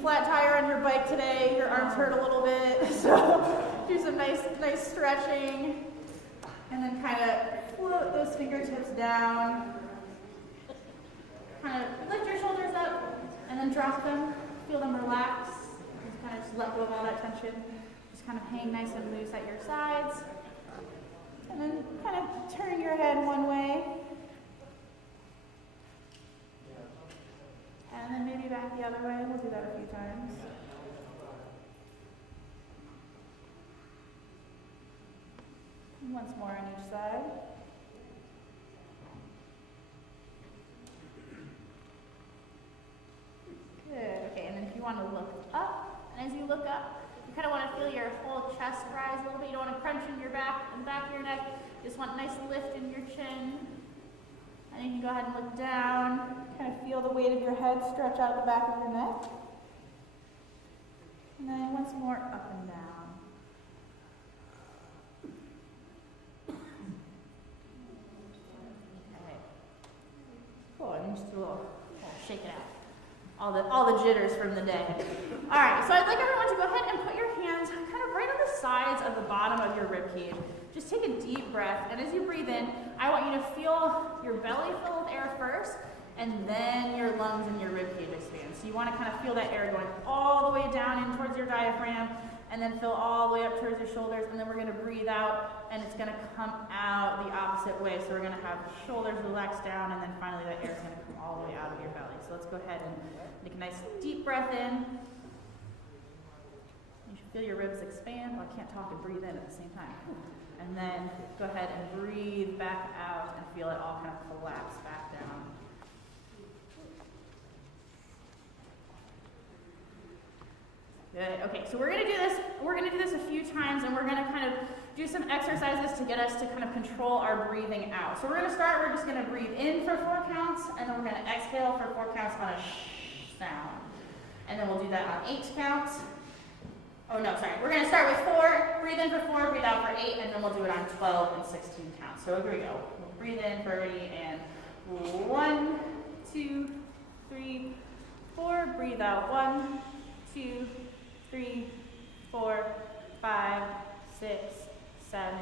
flat tire on your bike today, your arms hurt a little bit, so do some nice stretching, and then kind of float those fingertips down. Kind of lift your shoulders up, and then drop them. Feel them relax. Just kind of just let go of all that tension. Just kind of hang nice and loose at your sides. And then kind of turn your head one way. And then maybe back the other way. We'll do that a few times. And once more on each side. Good. Okay, and then if you want to look up, and as you look up, you kind of want to feel your whole chest rise a little bit. You don't want to crunch in your back and back of your neck. You just want a nice lift in your chin. And then you can go ahead and look down. Kind of feel the weight of your head stretch out the back of your neck. And then once more up and down. Okay. Cool. And then just a little shake it out. All the jitters from the day. All right, so I'd like everyone to go ahead and put your hands kind of right on the sides of the bottom of your rib cage. Just take a deep breath, and as you breathe in, I want you to feel your belly fill with air first, and then your lungs and your rib cage expand. So you want to kind of feel that air going all the way down in towards your diaphragm, and then fill all the way up towards your shoulders, and then we're going to breathe out, and it's going to come out the opposite way. So we're going to have shoulders relax down, and then finally that air is going to come all the way out of your belly. So let's go ahead and take a nice deep breath in. You should feel your ribs expand. Oh, I can't talk and breathe in at the same time. And then go ahead and breathe back out and feel it all kind of collapse back down. Good. Okay, so we're gonna do this. We're gonna do this a few times, and we're gonna kind of do some exercises to get us to kind of control our breathing out. So we're gonna start. We're just gonna breathe in for 4 counts, and then we're gonna exhale for 4 counts on a sh sound, and then we'll do that on 8 counts. Oh no, sorry. We're gonna start with 4. Breathe in for 4. Breathe out for 8, and then we'll do it on 12 and 16 counts. So here we go. We'll breathe in for 8 and 1, 2, 3, 4. Breathe out 1, 2, 3, 4, 5, 6, 7,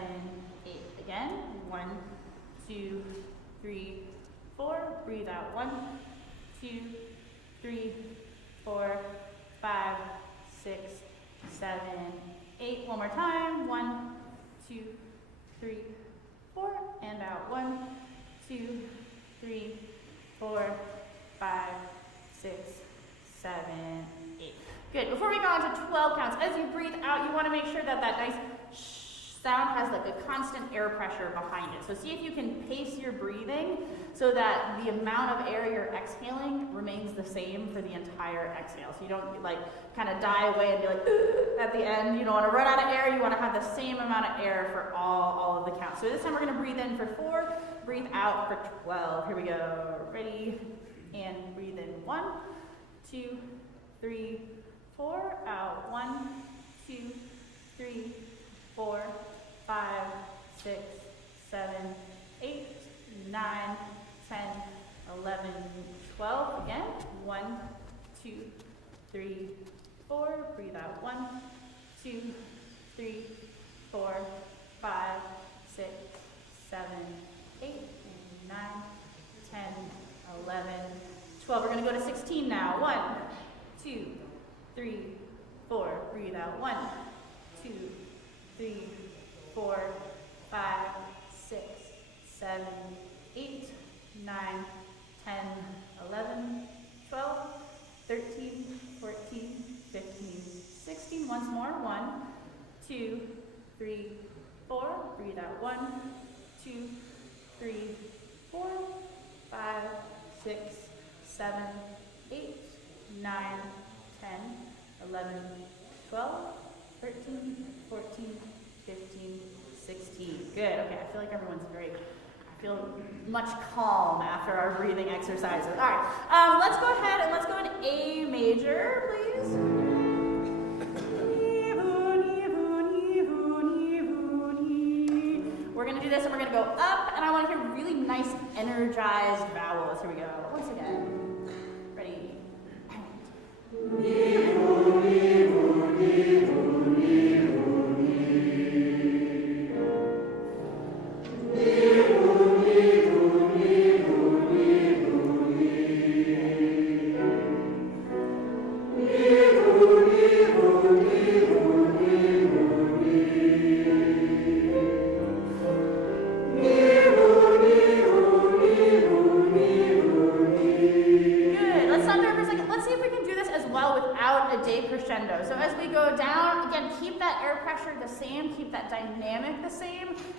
8. Again, 1, 2, 3, 4. Breathe out 1, 2, 3, 4, 5, 6, 7, 8. One more time. 1, 2, 3, 4. And out. 1, 2, 3, 4, 5, 6, 7, 8. Good. Before we go on to 12 counts, as you breathe out, you want to make sure that that nice sound has like a constant air pressure behind it. So see if you can pace your breathing so that the amount of air you're exhaling remains the same for the entire exhale. So you don't like kind of die away and be like at the end. You don't want to run out of air. You want to have the same amount of air for all of the counts. So this time we're going to breathe in for 4, breathe out for 12. Here we go. Ready? And breathe in 1, 2, 3, 4. Out. 1, 2, 3, 4, 5, 6, 7, 8, 9, 10, 11, 12. Again. 1, 2, 3, 4. Breathe out. 1, 2, 3, 4, 5, 6, 7, 8, 9, 10, 11, 12. We're going to go to 16 now. 1, 2, 3, 4. Breathe out. 1, 2, 3, 4, 5, 6, 7, 8, 9, 10, 11, 12, 13, 14, 15, 16. Once more. 1, 2, 3, 4. Breathe out. 1, 2, 3, 4, 5, 6, 7, 8, 9, 10, 11, 12, 13, 14, 15, 16. Good. Okay, I feel like everyone's great. I feel much calm after our breathing exercises. All right, let's go ahead and let's go in A major, please. We're going to do this and we're going to go up, and I want to hear really nice energized vowels. Here we go. Once again. Ready?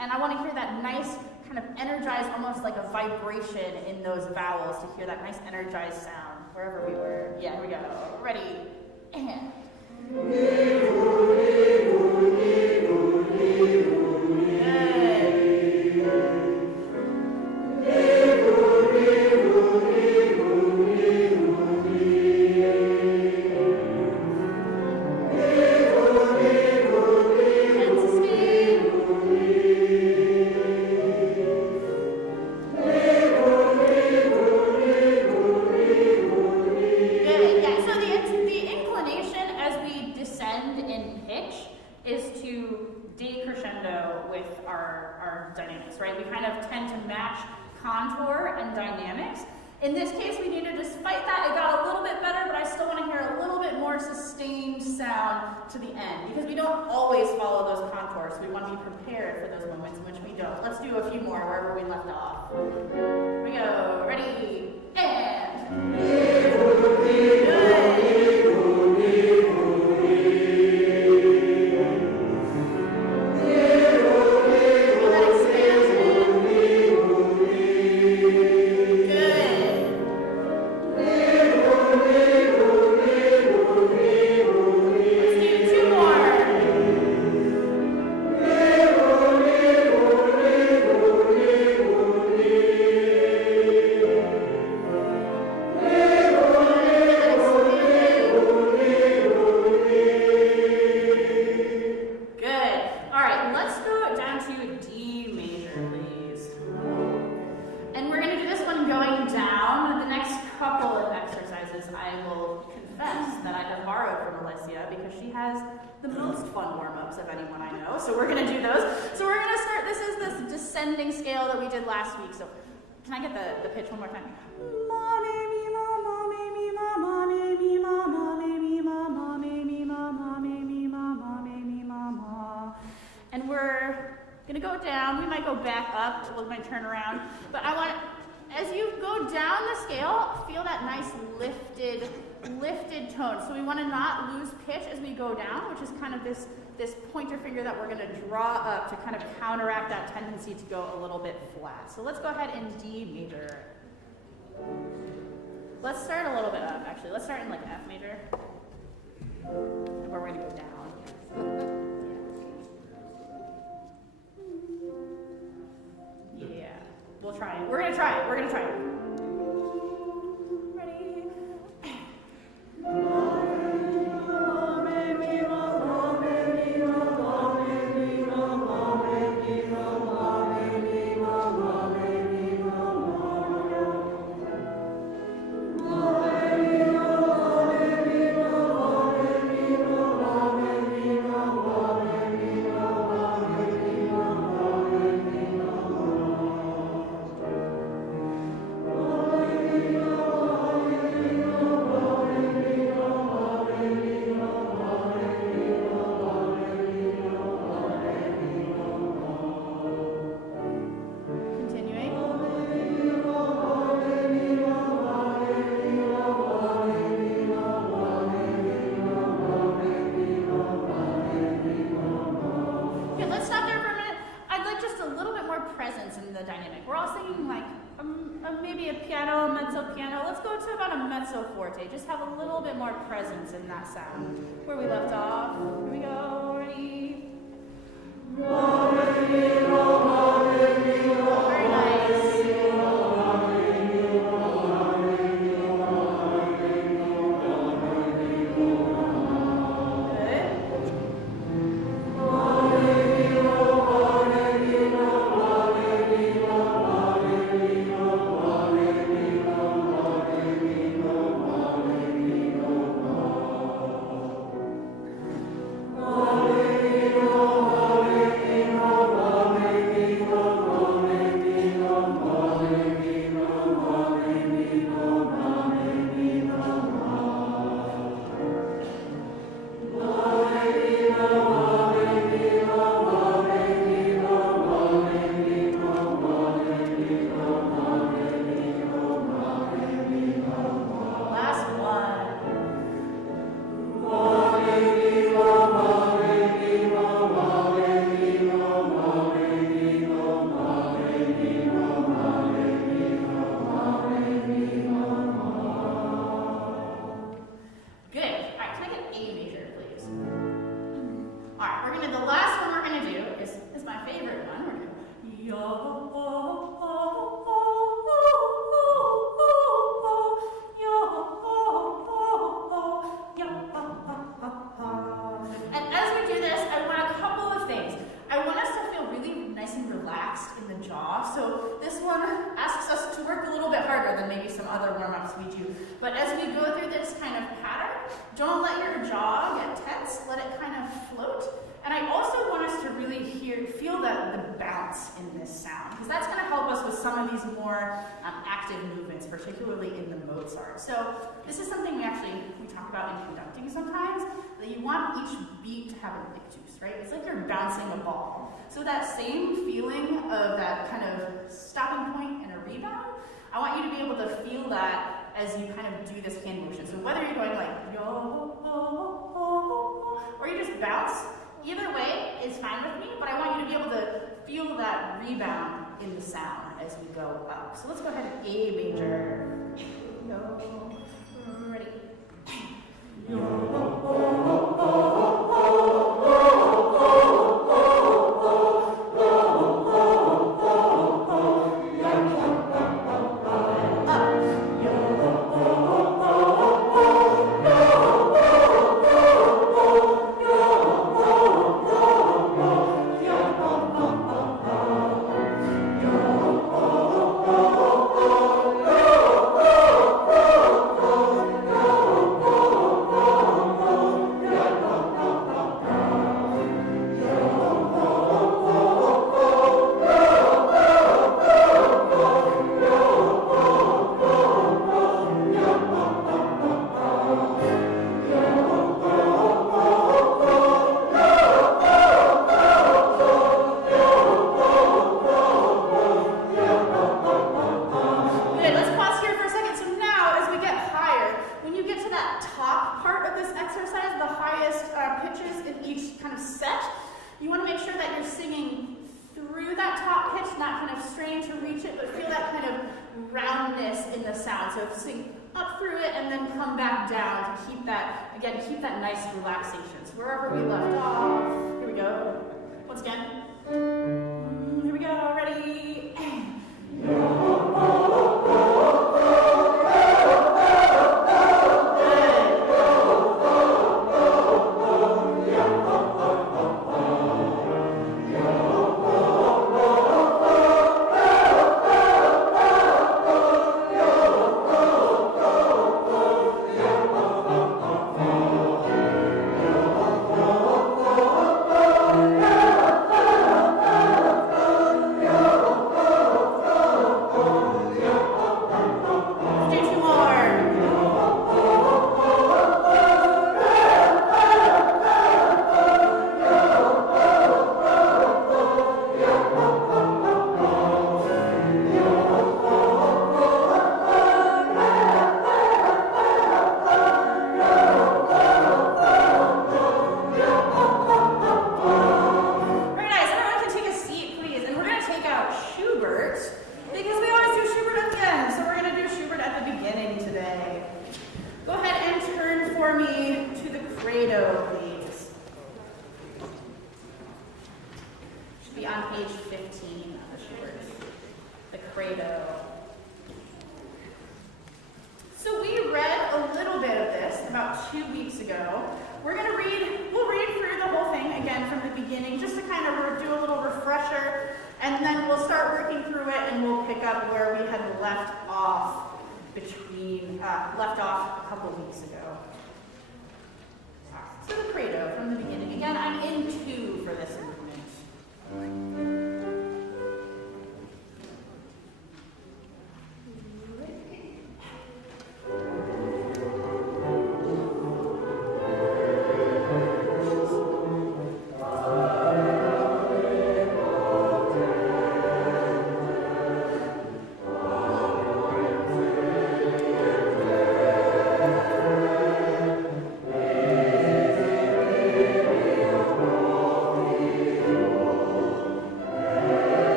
And I want to hear that nice kind of energized, almost like a vibration in those vowels, to hear that nice energized sound, wherever we were. Yeah, here we go. Ready, and. In this case, we need to just fight that. It got a little bit better, but I still want to hear a little bit more sustained sound to the end, because we don't always follow those contours. So we want to be prepared for those moments in which we don't. Let's do a few more wherever we left off. Here we go. Ready? And. Good. Last week, so can I get the pitch one more time? Ma, me, me, ma, ma, me, me, ma, ma, me, me, ma, ma, me, me, ma, ma, me, me, ma, ma, me, me, ma, ma, me, me, ma, ma. And we're gonna go down. We might go back up. We might turn around. But I want, as you go down the scale, feel that nice lifted tone. So we want to not lose pitch as we go down, which is kind of this pointer finger that we're going to draw up to kind of counteract that tendency to go a little bit flat. So let's go ahead and D major. Let's start a little bit up, actually. Let's start in like F major, where we're going to go down. Yeah, we'll try it. We're going to try it. We're going to try it. Ready? Just have a little bit more presence in that sound. Where we left off. Here we go. Ready? Very nice. Good. off. So this one asks us to work a little bit harder than maybe some other warm-ups we do. But as we go through this kind of pattern, don't let your jaw get tense, let it kind of float. And I also want us to really feel the bounce in this sound, because that's going to help us with some of these more active movements, particularly in the Mozart. So this is something we talk about in conducting sometimes, that you want each beat to have an ictus, right? It's like you're bouncing a ball. So that same feeling of that kind of stopping point and a rebound, I want you to be able to feel that as you kind of do this hand motion. So whether you're going like yo, or you just bounce, either way is fine with me, but I want you to be able to feel that rebound in the sound as we go up. So let's go ahead and A major. Yo, ready. Keep that nice relaxation. So wherever we left off, here we go. Once again. Here we go. Ready?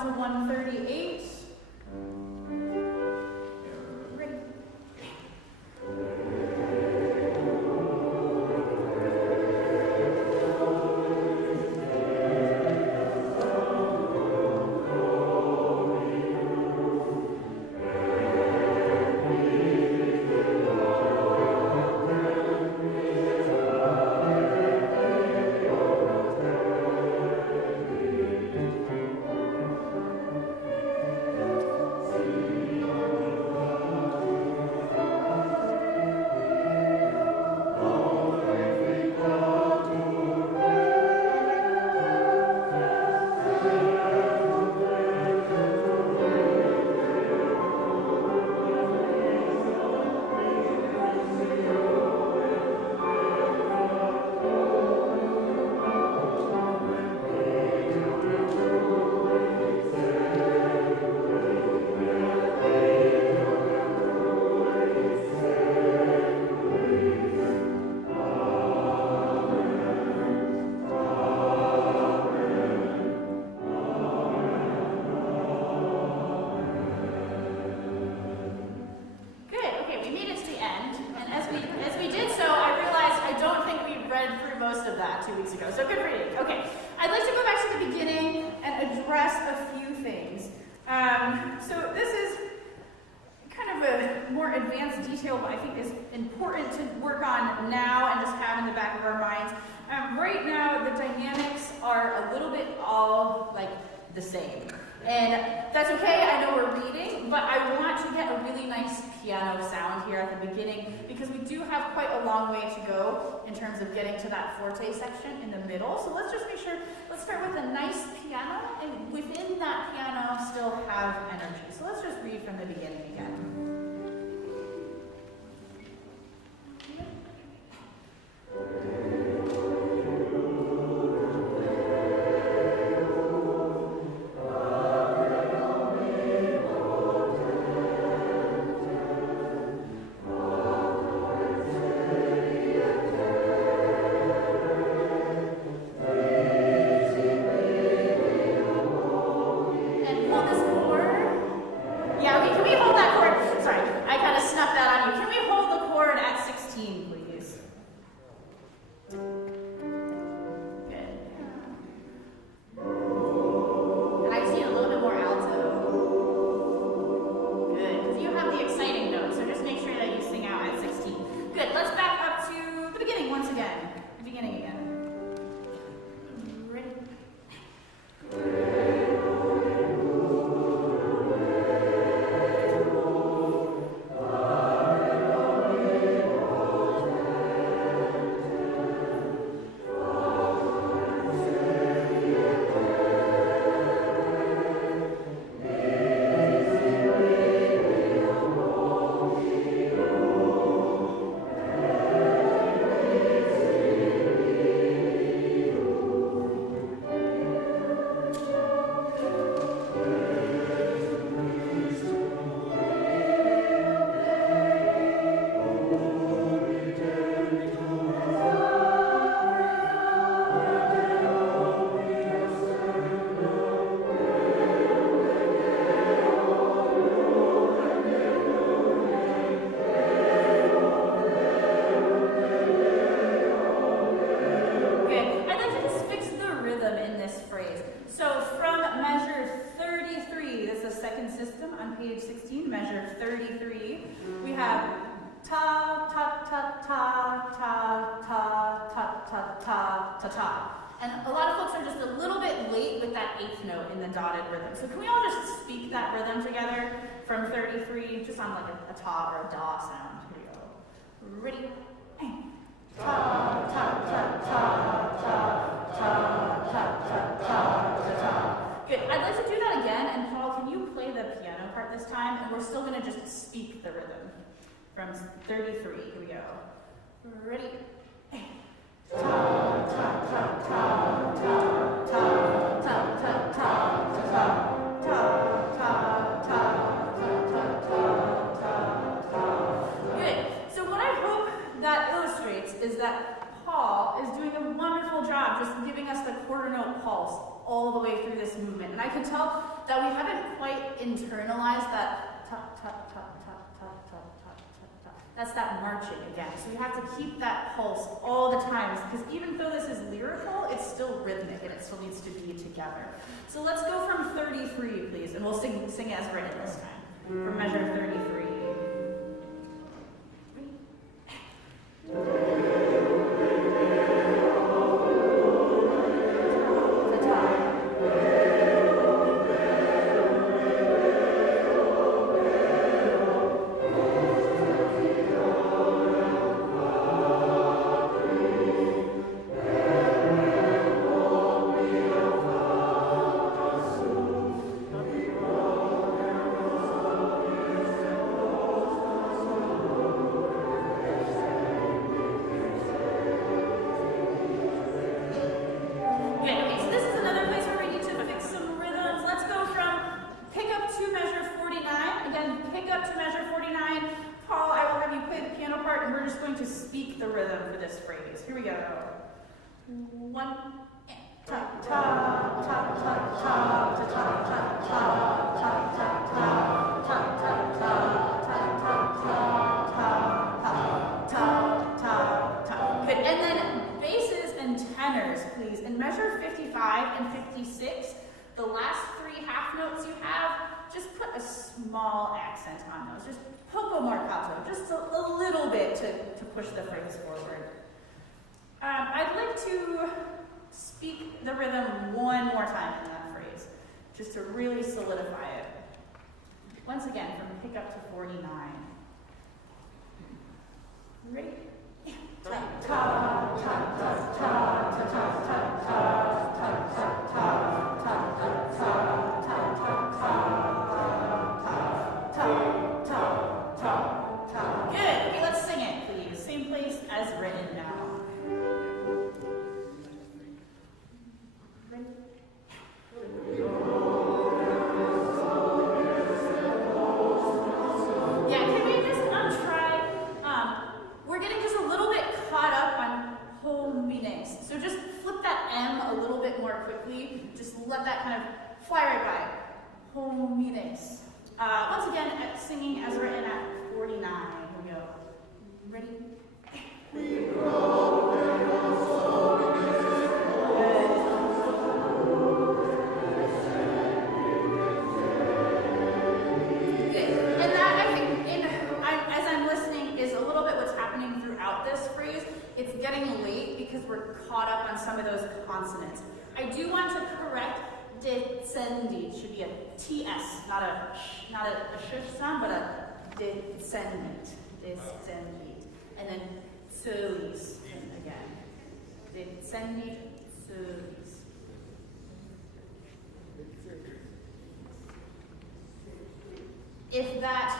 on to 138. Ready. The same. And that's okay, I know we're reading, but I want to get a really nice piano sound here at the beginning because we do have quite a long way to go in terms of getting to that forte section in the middle. So let's just make sure, let's start with a nice piano, and within that piano still have energy. So let's just read from the beginning again. Page 16, measure 33, we have ta, ta, ta, ta, ta, ta, ta, ta, ta, ta, ta. And a lot of folks are just a little bit late with that eighth note in the dotted rhythm. So can we all just speak that rhythm together from 33, just on like a ta or a da sound? Here we go. Ready? Ta, ta, ta, ta, ta, ta, ta, ta, ta, ta. Good. I'd like to do that again, and Paul, can you play the piano part this time? And we're still going to just speak the rhythm from 33. Here we go. Ready? Ta, ta, ta, ta, ta, ta, ta, ta, ta, ta, ta, ta, ta, ta, ta. Good. So what I hope that illustrates is that Paul is doing a wonderful job just giving us the quarter note pulse all the way through this movement. And I can tell that we haven't quite internalized that tap, tap, tap, tap, tap, tap, tap, tap, tap. That's that marching again. So we have to keep that pulse all the time, because even though this is lyrical, it's still rhythmic and it still needs to be together. So let's go from 33, please, and we'll sing as written this time. From measure 33. The last 3 half notes you have, just put a small accent on those. Just poco marcato, just a little bit to push the phrase forward. I'd like to speak the rhythm one more time in that phrase, just to really solidify it. Once again, from pick up to 49. Ready? Ta ta ta ta ta ta ta ta ta ta ta ta. Good. Okay, let's sing it, please. Same place as written now. Yeah, can we just try? We're getting just a little bit caught up on whole meanings. So just flip that M a little bit more quickly. Just let that kind of fly right by. Whole meanings. Once again, singing as written at 49. Here we go. Ready? Good. And that, I think, as I'm listening, is a little bit what's happening throughout this phrase. It's getting late because we're caught up on some of those consonants. I do want to correct descendit. Should be a TS, not a sh sound, but a descendit. Descendit. And then solis again. Descendit, solis. If that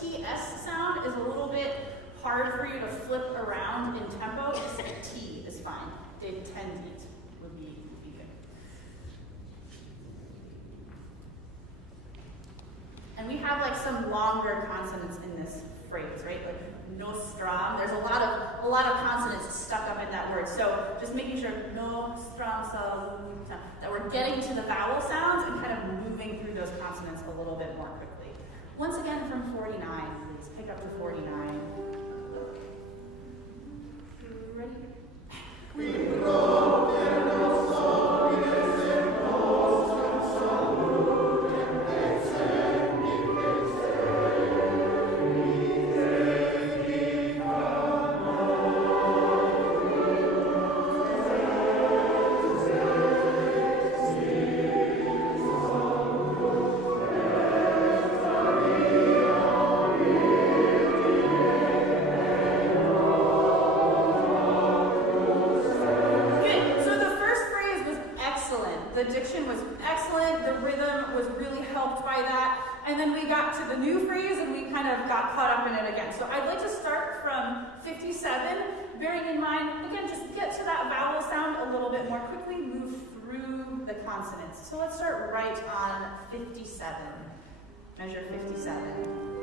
TS sound is a little bit hard for you to flip around in tempo, just a T is fine. Detendit would be good. And we have some longer consonants in this phrase, right? Like nostram. There's a lot of consonants stuck up in that word. So just making sure nostram, that we're getting to the vowel sounds and kind of moving through those consonants a little bit more quickly. Once again from 49, please pick up to 49. Ready? The diction was excellent, the rhythm was really helped by that, and then we got to the new phrase and we kind of got caught up in it again. So I'd like to start from 57, bearing in mind, again, just get to that vowel sound a little bit more quickly, move through the consonants. So let's start right on 57, measure 57.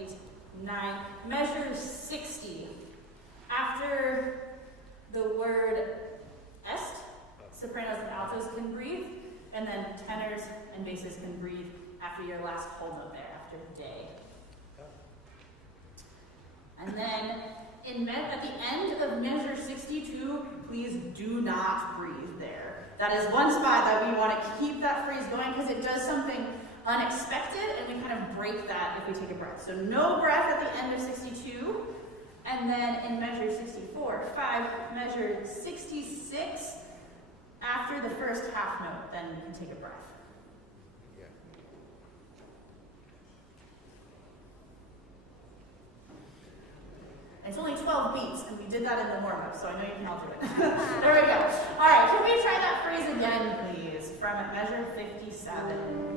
8, 9. Measure 60. After the word est, sopranos and altos can breathe, and then tenors and basses can breathe after your last hold note there, after day. And then at the end of measure 62, please do not breathe there. That is one spot that we want to keep that phrase going because it does something unexpected and we kind of break that if we take a breath. So no breath at the end of 62. And then in measure 64, 5, measure 66, after the first half note, then you can take a breath. It's only 12 beats, and we did that in the warm-up, so I know you can all do it. There we go. All right, can we try that phrase again, please, from measure 57?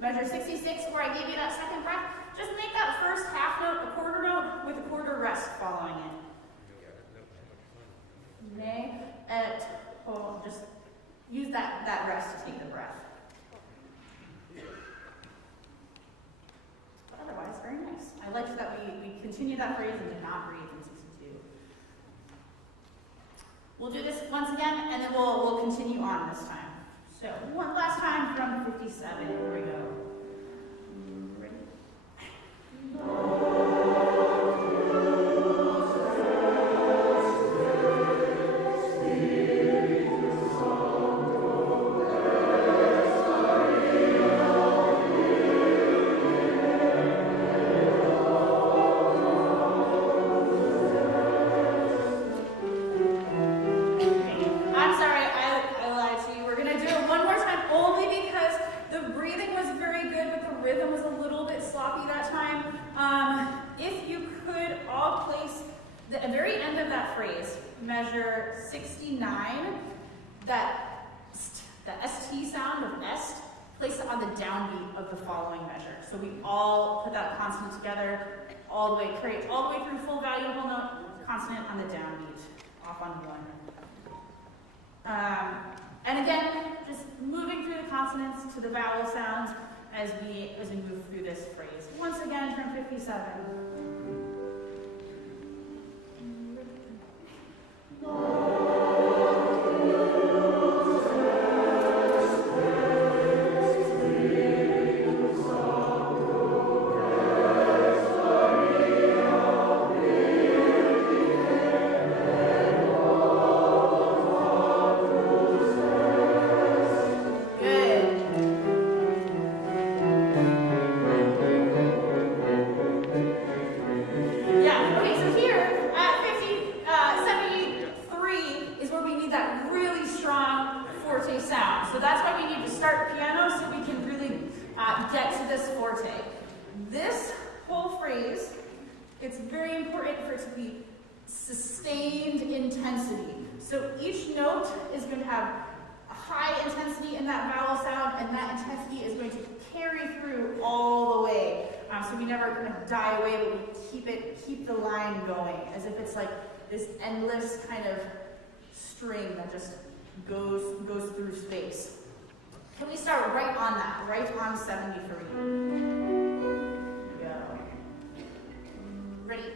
Measure 66, where I gave you that second breath, just make that first half note a quarter note with a quarter rest following it. Nay, just use that rest to take the breath. But otherwise, very nice. I liked that we continued that phrase and did not breathe in 62. We'll do this once again, and then we'll continue on this time. So, one last time from 57. Here we go. Ready? Measure 69, that the ST sound of est, place it on the downbeat of the following measure. So we all put that consonant together, all the way, carry it all the way through full value whole note, consonant on the downbeat, off on one. And again, just moving through the consonants to the vowel sounds as we move through this phrase. Once again from 57. So that's why we need to start piano so we can really get to this forte. This whole phrase, it's very important for it to be sustained intensity. So each note is going to have a high intensity in that vowel sound, and that intensity is going to carry through all the way. So we never kind of die away, but we keep the line going, as if it's like this endless kind of string that just goes through space. Can we start right on that, right on 73? Here we go. Ready?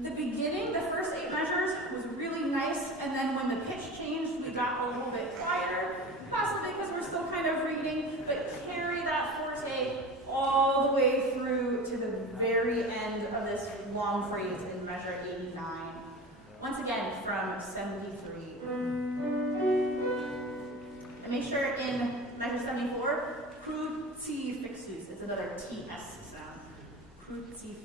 The beginning, the first 8 measures, was really nice, and then when the pitch changed, we got a little bit quieter, possibly because we're still kind of reading, but carry that forte all the way through to the very end of this long phrase in measure 89. Once again, from 73. And make sure in measure 74, crucifixus. It's another TS sound. Crucifixus.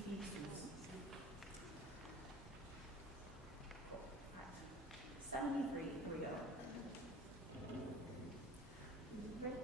73. Here we go. Ready?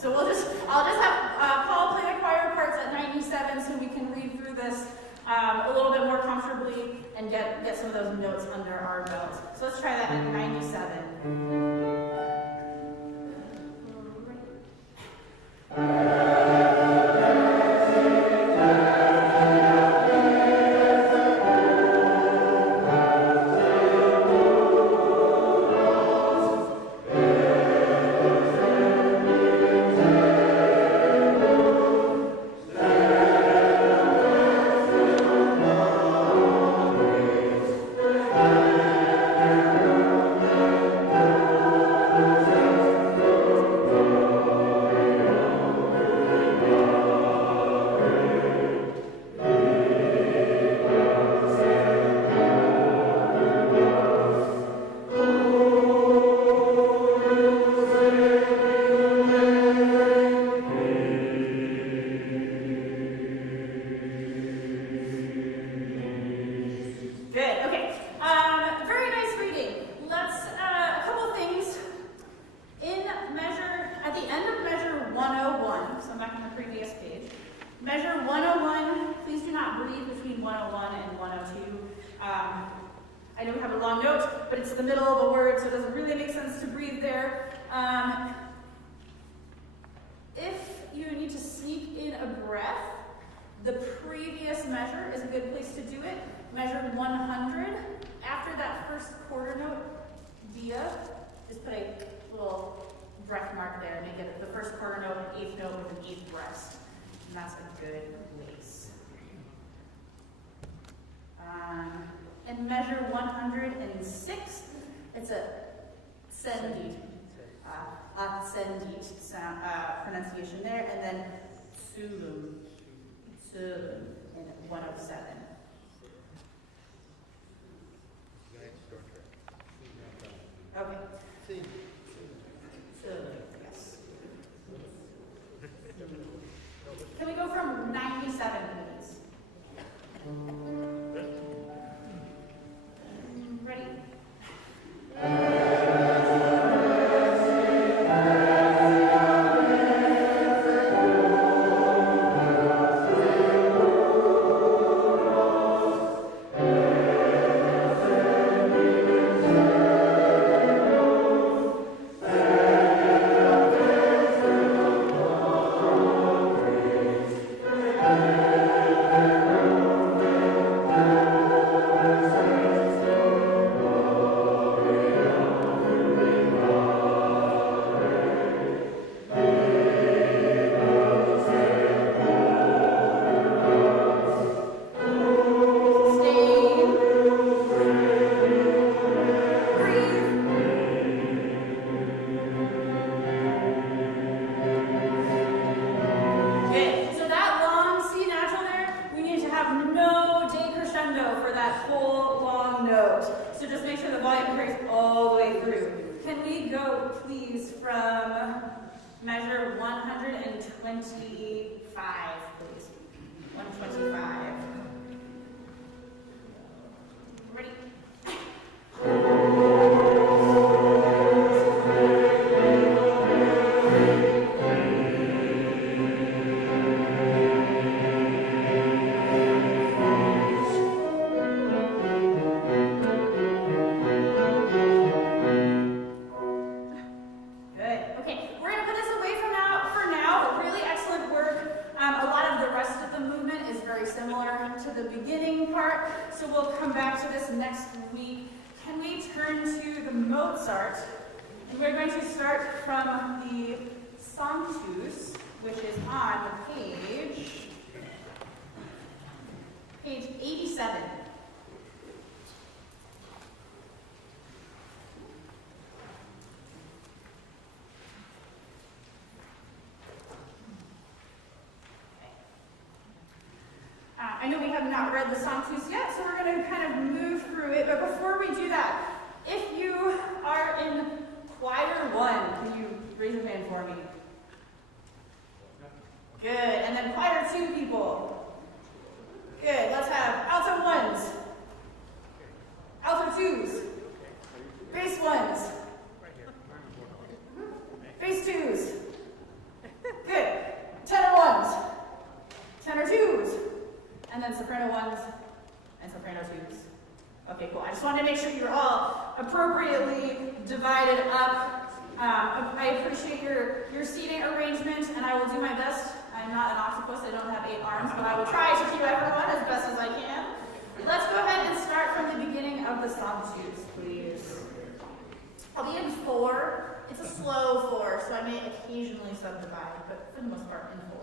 So I'll just have Paul play the choir parts at 97 so we can read through this a little bit more comfortably and get some of those notes under our belts. So let's try that at 97. I know we have a long note, but it's the middle of a word, so it doesn't really make sense to breathe there. If you need to sneak in a breath, the previous measure is a good place to do it. Measure 100. After that first quarter note, dia, just put a little breath mark there and make it the first quarter note, an eighth note with an eighth breath. And that's a good place. And measure 106, it's a sendit, sendit sound, pronunciation there, and then sulum in 107. Okay. Yes. Can we go from 97, please? Ready? that whole long note. So just make sure the volume carries all the way through. Can we go, please, from measure 125, please. 125. Ready? So we'll come back to this next week. Can we turn to the Mozart? And we're going to start from the Sanctus, which is on page 87. I know we have not read the Sanctus yet, so we're going to kind of move through it. But before we do that, if you are in choir 1, can you raise your hand for me? Good. And then choir 2 people. Good. Let's have alto 1s, alto 2s, bass 1s, bass 2s. Good. Tenor 1s, tenor 2s. And then soprano 1s and soprano 2s. Okay, cool. I just wanted to make sure you're all appropriately divided up. I appreciate your seating arrangement, and I will do my best. I'm not an octopus, I don't have 8 arms, but I will try to keep everyone as best as I can. Let's go ahead and start from the beginning of the Sanctus, please. I'll be in 4. It's a slow 4, so I may occasionally subdivide, but for the most part in 4.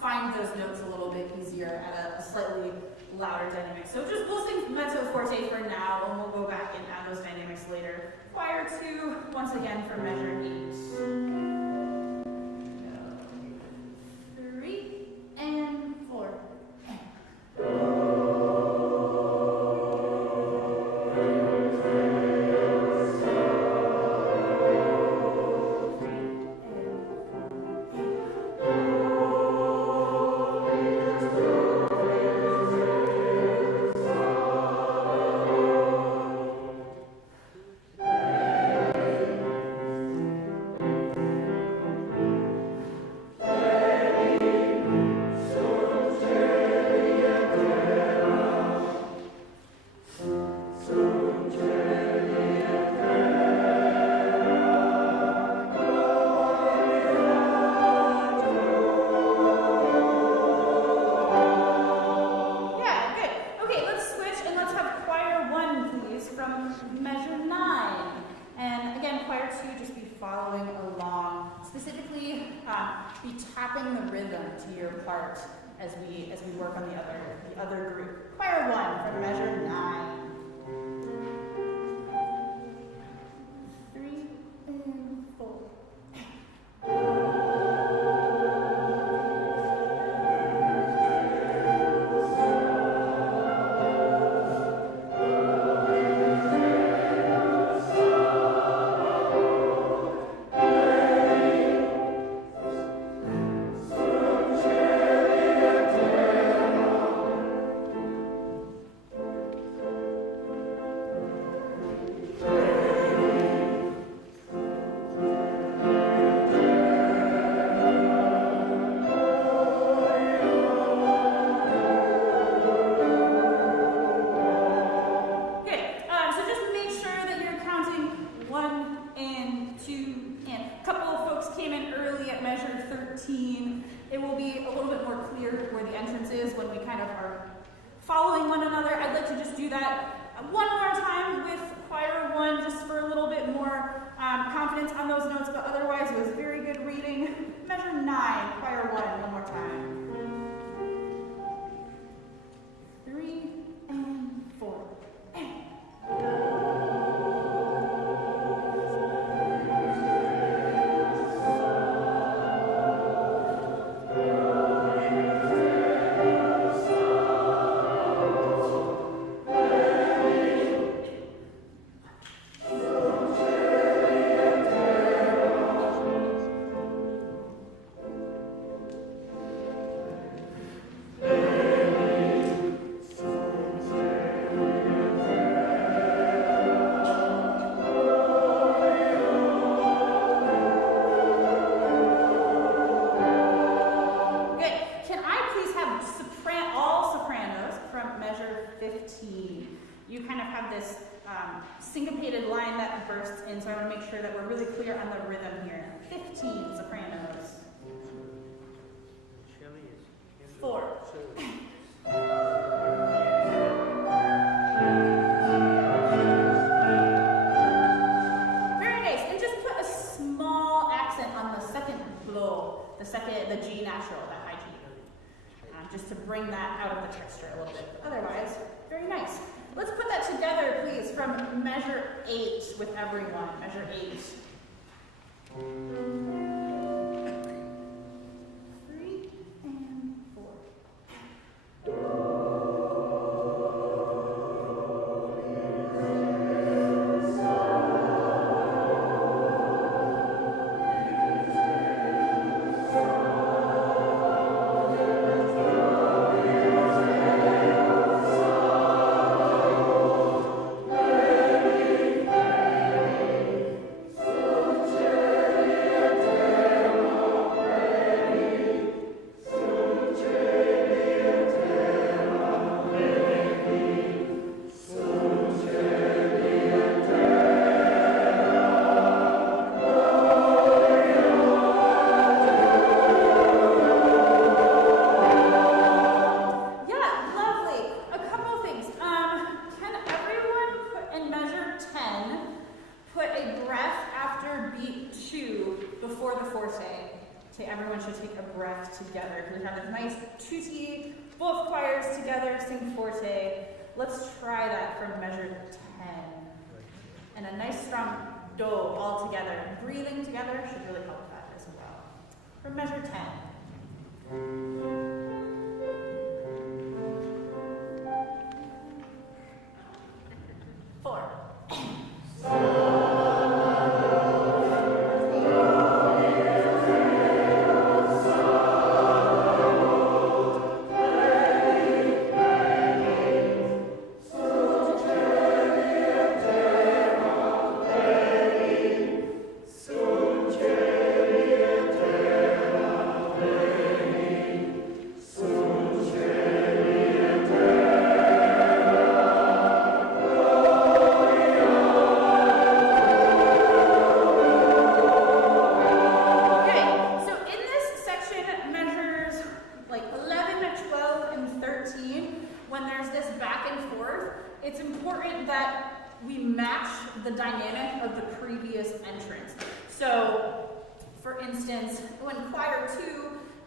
Find those notes a little bit easier at a slightly louder dynamic. So just we'll sing mezzo forte for now, and we'll go back and add those dynamics later. Choir 2, once again for measure 8. 3. rhythm to your part as we work on the other group. Choir 1 from measure 9. 3 and 4. It will be a little bit more clear where the entrance is when we kind of are following one another. I'd like to just do that one more time with choir 1, just for a little bit more confidence on those notes, but otherwise it was very good reading. Measure 9, choir 1 more time. 3 and 4. You kind of have this syncopated line that bursts in, so I want to make sure that we're really clear on the rhythm here. 15 sopranos. 4. Very nice. And just put a small accent on the second blow, the G natural, that high G. Just to bring that out of the texture a little bit. Otherwise, very nice. Let's put that together, please, from measure 8 with everyone. Measure 8. 3 and 4. Everyone should take a breath together. We have a nice tutti, both choirs together, sing forte. Let's try that from measure 10. And a nice strong do all together. Breathing together should really help that as well. From measure 10. 4.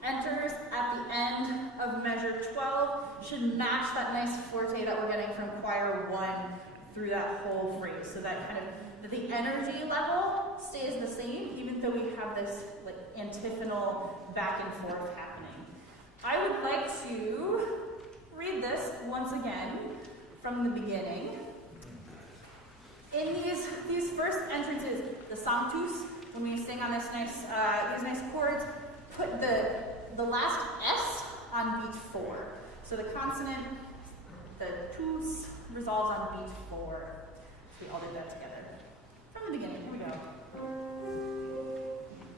enters at the end of measure 12 should match that nice forte that we're getting from choir 1 through that whole phrase. So that kind of, that the energy level stays the same, even though we have this like antiphonal back and forth happening. I would like to read this once again from the beginning. In these first entrances, the sanctus, when we sing on this nice, these nice chords, put the last S on beat 4. So the consonant, the tus, resolves on beat 4. So we all do that together. From the beginning, here we go.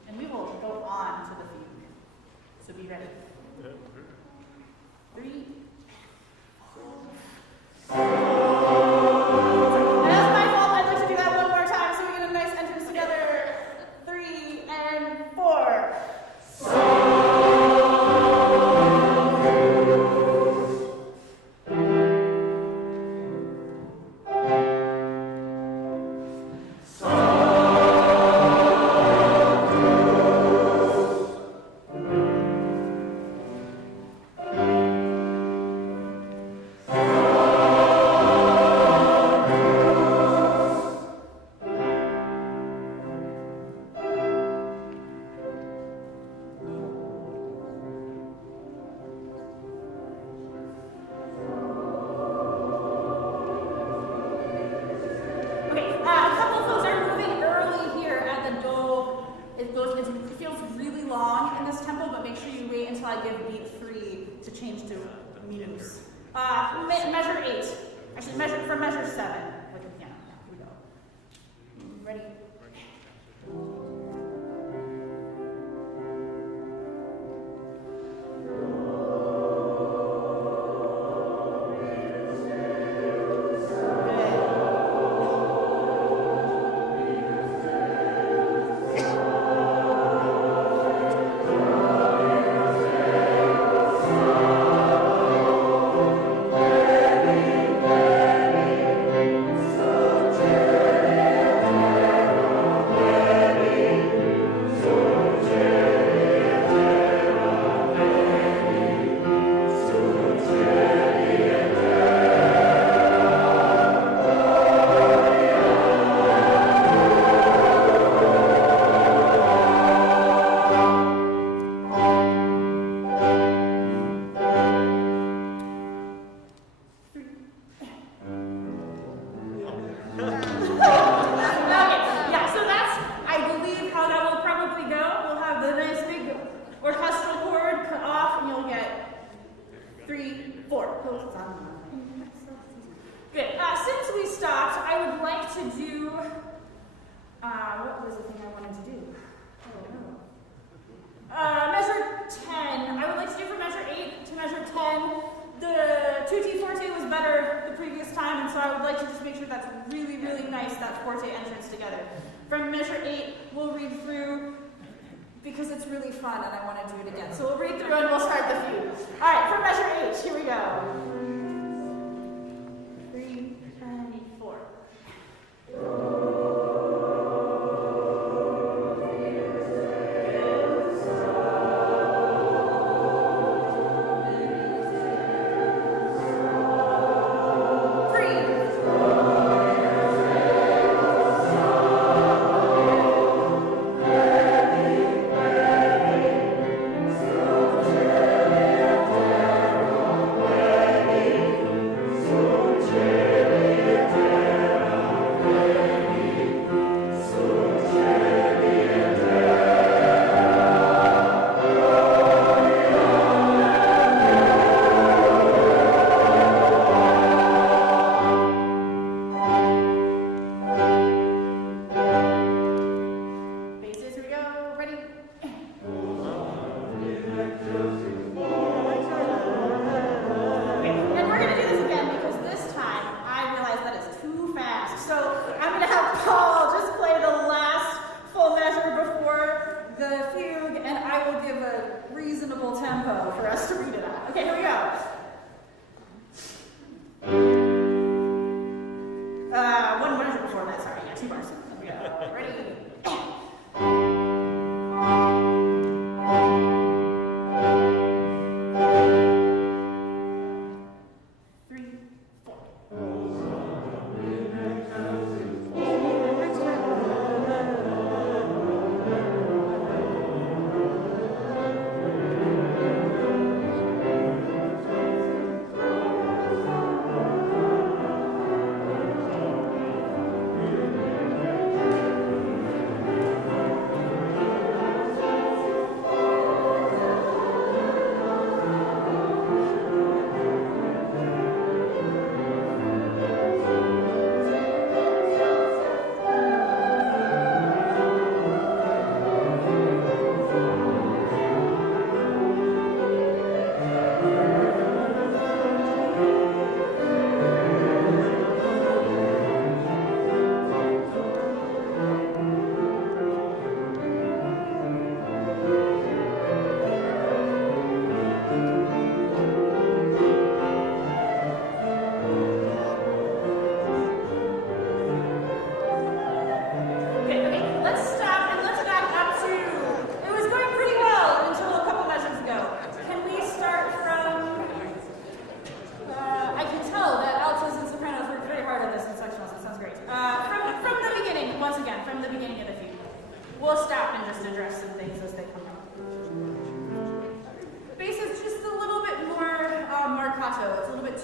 And we will go on to the fugue. So be ready. 3, 4. Measure 8. Actually, from measure 7. With the piano. Here we go. Ready?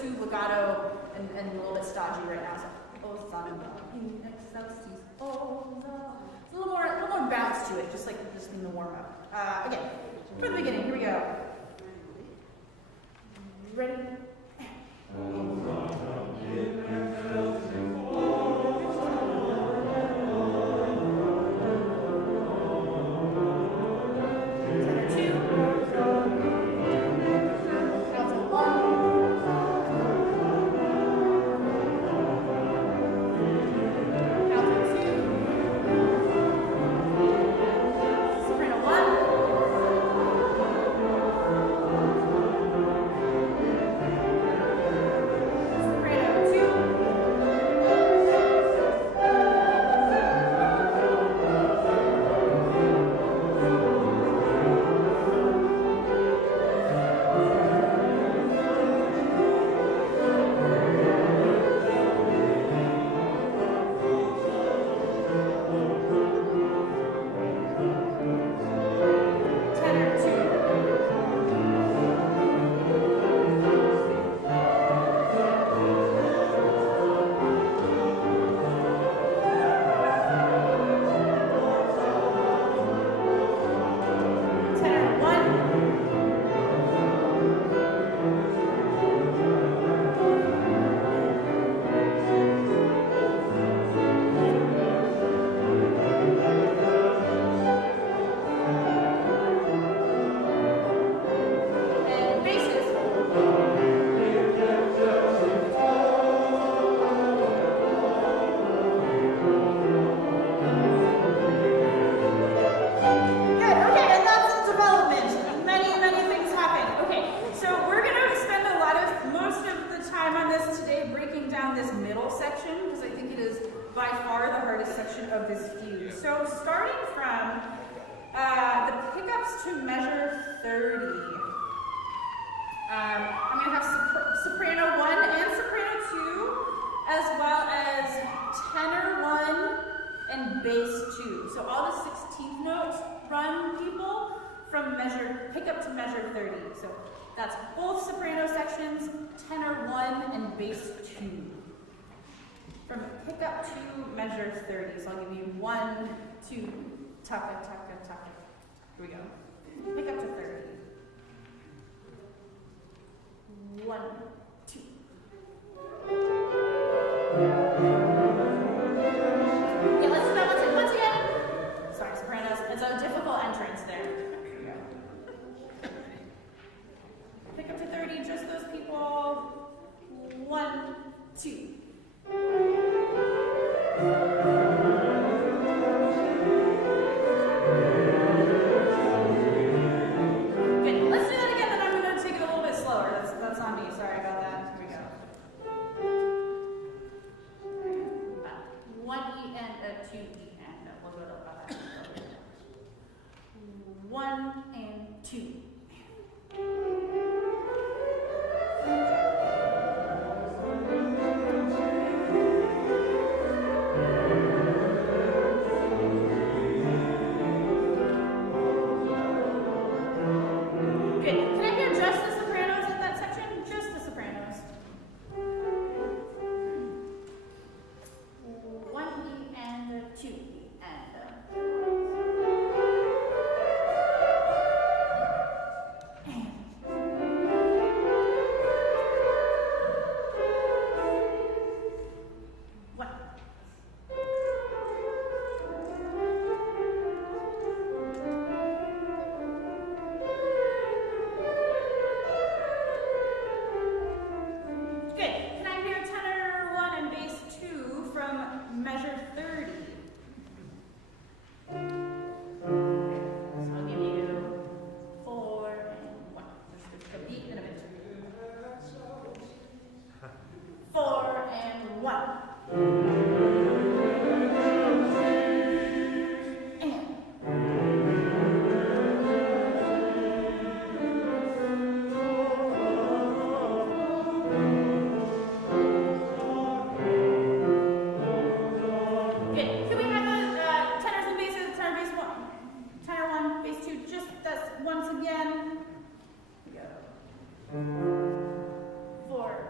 too legato and a little bit stodgy right now. So, oh, samba, in excelsis, oh, no. It's a little more bounce to it, just in the warm up. Again, from the beginning, here we go. Ready? That's both soprano sections, tenor 1 and bass 2. From pickup to measure 30. So I'll give you 1, 2, taka, taka, taka. Here we go. Pick up to 30. 1, 2. Yeah, let's do that once again. Sorry, sopranos. It's a difficult entrance there. Here we go. Pick up to 30, just those people. 1, 2. Once again, go. 4,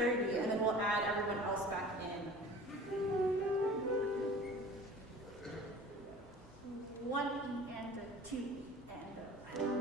30, and then we'll add everyone else back in. 1 and a 2 and a...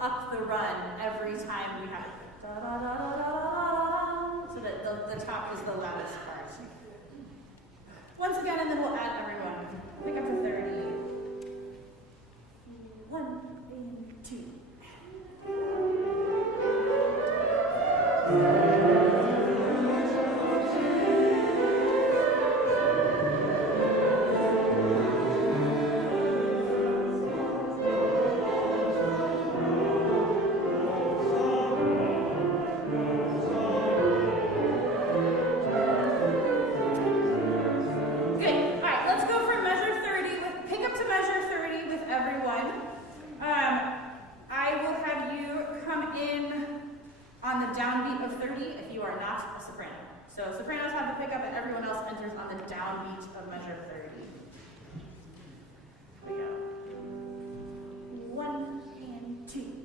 Up the run every time we have da, da, da, da, da, da, so that the top is the loudest part. Once again, and then we'll add everyone. Pick up to 30. 1 and 2. So sopranos have the pickup and everyone else enters on the downbeat of measure 30. Here we go. 1 and 2.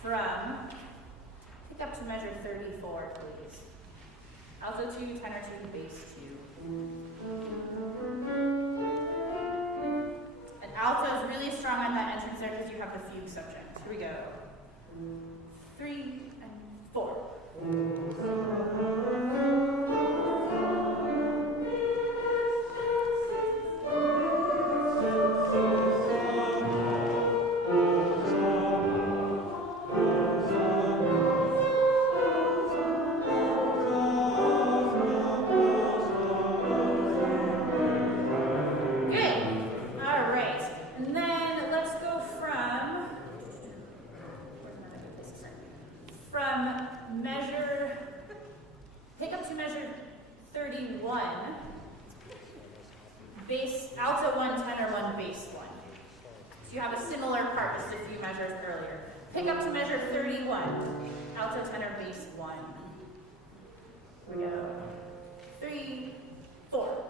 From, pick up to measure 34, please. Alto 2, tenor 2, bass 2. And alto is really strong on that entrance there because you have the fugue subject. Here we go. 3 and 4. Bass, alto 1, tenor 1, bass 1. So you have a similar part, just a few measures earlier. Pick up to measure 31. Alto, tenor, bass 1. Here we go. 3, 4.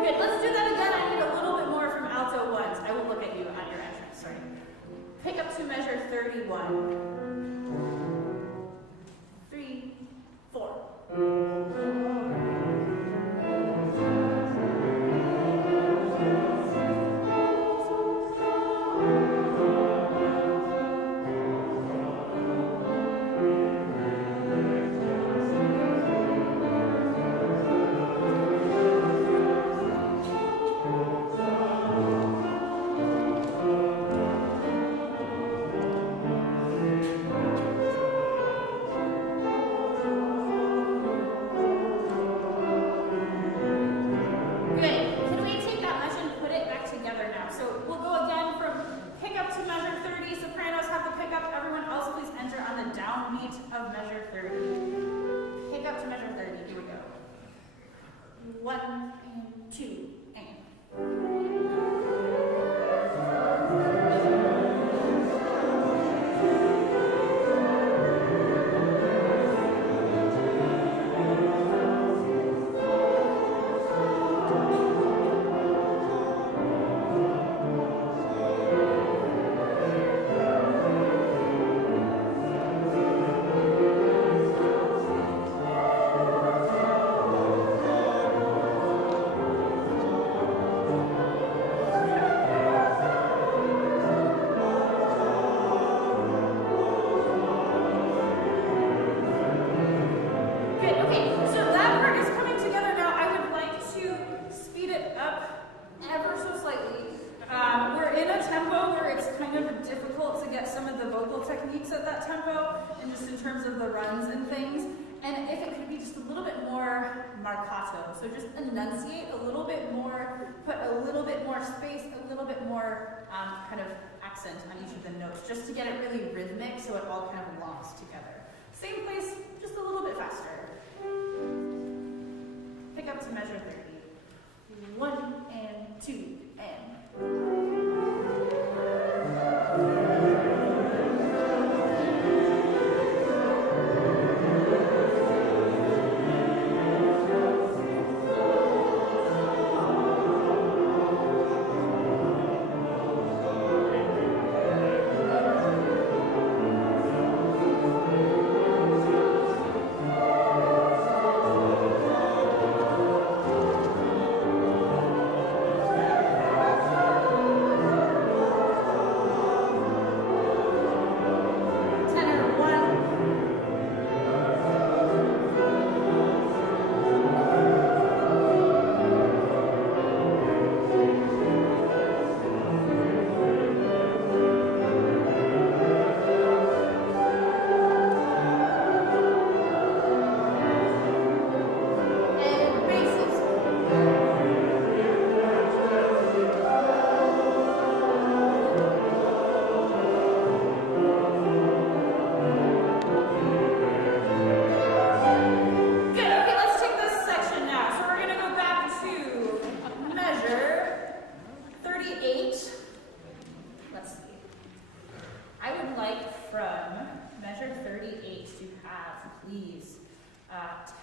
Good, let's do that again. I need a little bit more from alto 1s. I will look at you on your entrance, sorry. Pick up to measure 31. 3, 4. Of measure 30. Pick up to measure 30. Here we go. 1 and 2 and. just in terms of the runs and things. And if it could be just a little bit more marcato, so just enunciate a little bit more, put a little bit more space, a little bit more kind of accent on each of the notes, just to get it really rhythmic so it all kind of longs together. Same place, just a little bit faster. Pick up to measure 30. 1 and 2 and.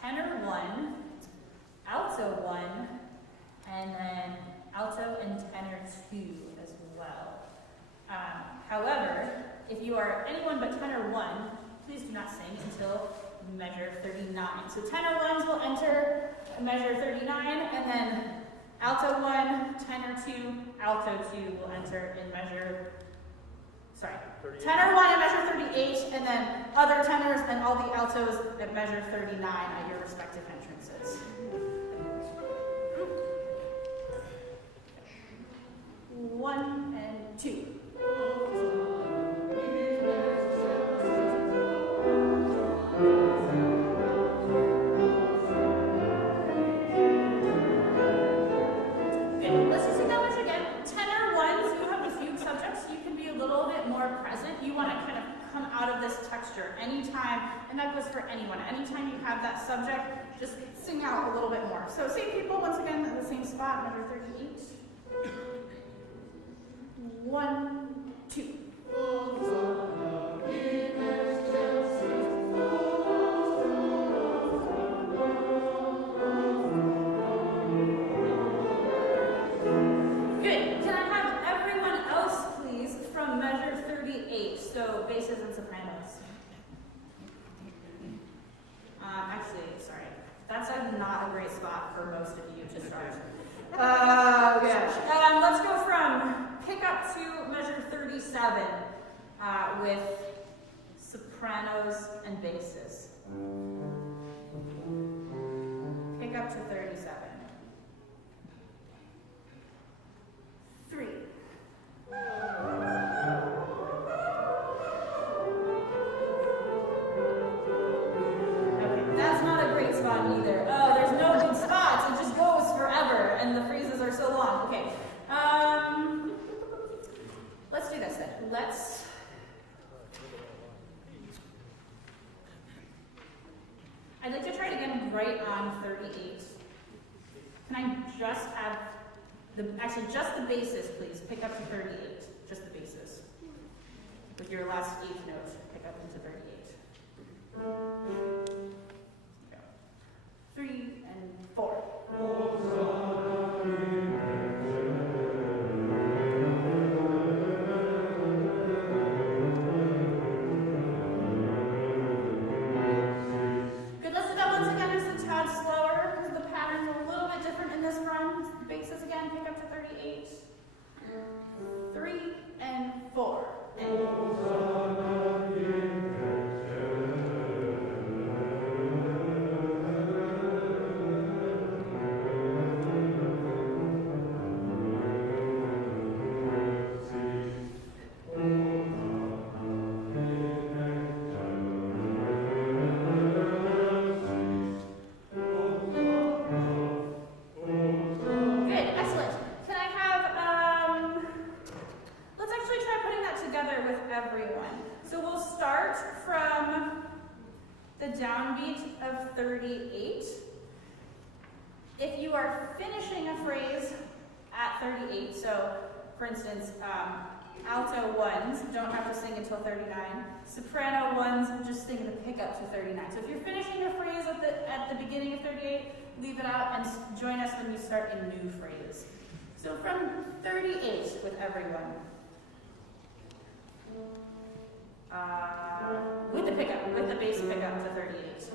Tenor 1, alto 1, and then alto and tenor 2 as well. However, if you are anyone but tenor 1, please do not sing until measure 39. So tenor 1s will enter measure 39, and then alto 1, tenor 2, alto 2 will enter in measure, tenor 1 at measure 38, and then other tenors and all the altos at measure 39 at your respective entrances. 1 and 2. You want to kind of come out of this texture anytime, and that goes for anyone. Anytime you have that subject, just sing out a little bit more. So same people, once again, at the same spot, measure 38. 1, 2. So basses and sopranos. Actually, sorry. That's not a great spot for most of you to start. Gosh. Let's go from pick up to measure 37 with sopranos and basses. Pick up to 37. 3. Either. Oh, there's no good spots. It just goes forever, and the phrases are so long. Okay. Let's do this then. I'd like to try it again right on 38. Can I just have just the basses, please? Pick up to 38. Just the basses. With your last 8th note, pick up into 38. 3 and 4. Good, let's do that once again just a tad slower because the pattern's a little bit different in this run. Basses again, pick up to 38. 3 and 4. And downbeat of 38. If you are finishing a phrase at 38, so for instance, alto ones don't have to sing until 39. Soprano ones just sing the pickup to 39. So if you're finishing a phrase at the beginning of 38, leave it out and join us when we start a new phrase. So from 38 with everyone. With the pickup, with the bass pickup to 38.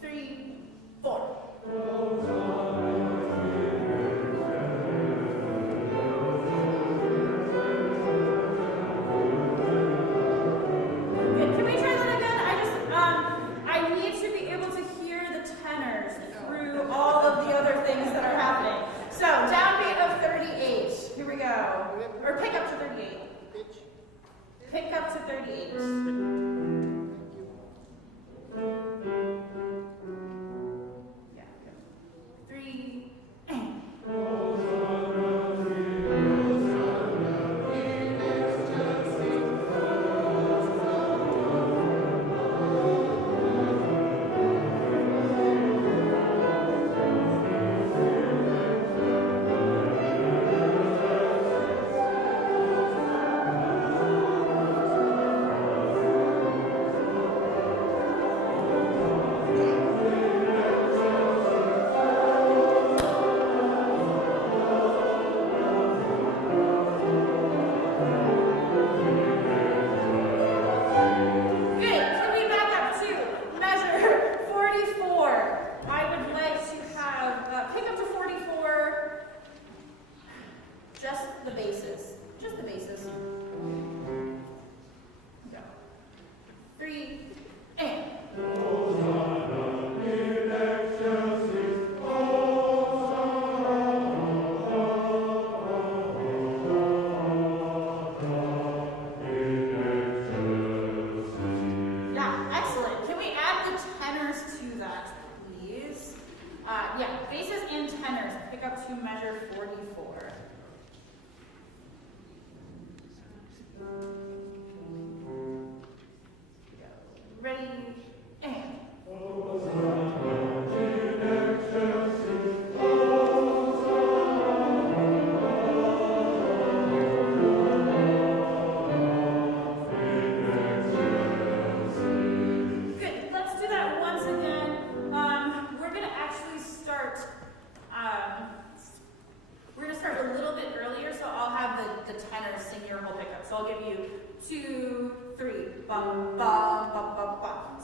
3, 4. Good. Can we try that again? I need to be able to hear the tenors through all of the other things that are happening. So downbeat of 38. Here we go. Or pick up to 38. Pick up to 38. Yeah. 3.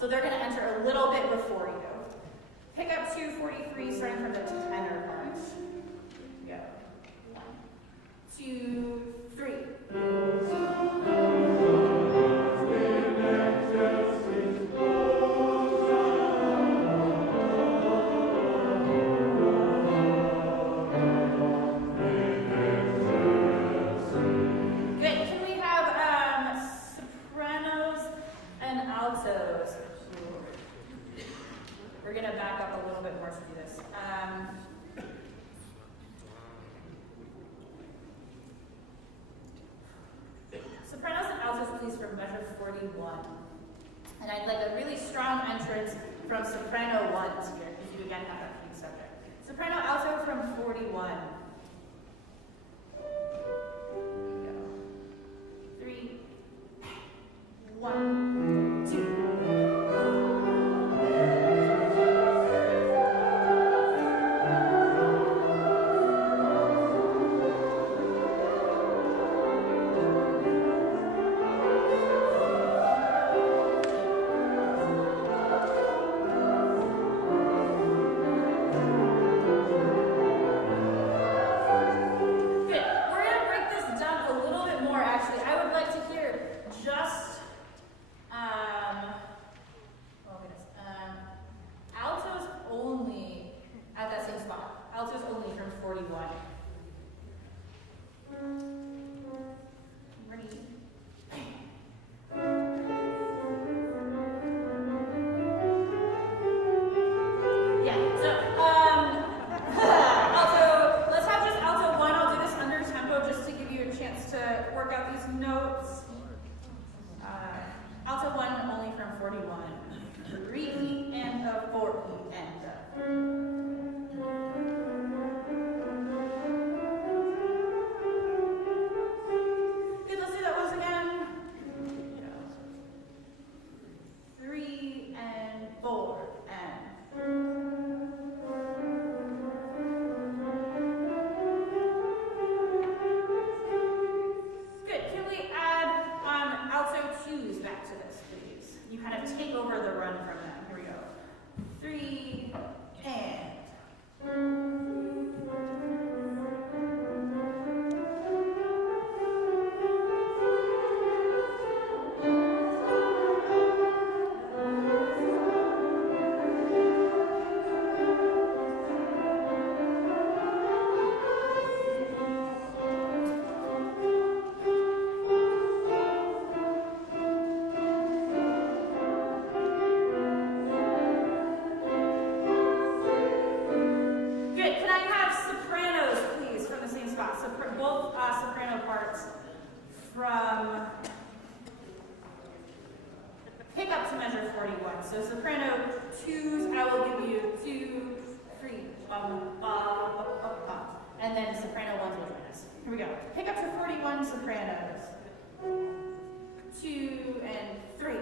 So they're going to enter a little bit before you. Pick up 243, starting from the tenor part. Go. 1, 2, 3. We're going to back up a little bit more to do this. Sopranos and altos, please, from measure 41. And I'd like a really strong entrance from soprano ones here, because you again have that key subject. Soprano alto from 41. Here we go. 3, 1, 2. 41. So soprano 2s, I will give you 2, 3, and then soprano 1s will join us. Here we go. Pick up to 41 sopranos. 2 and 3.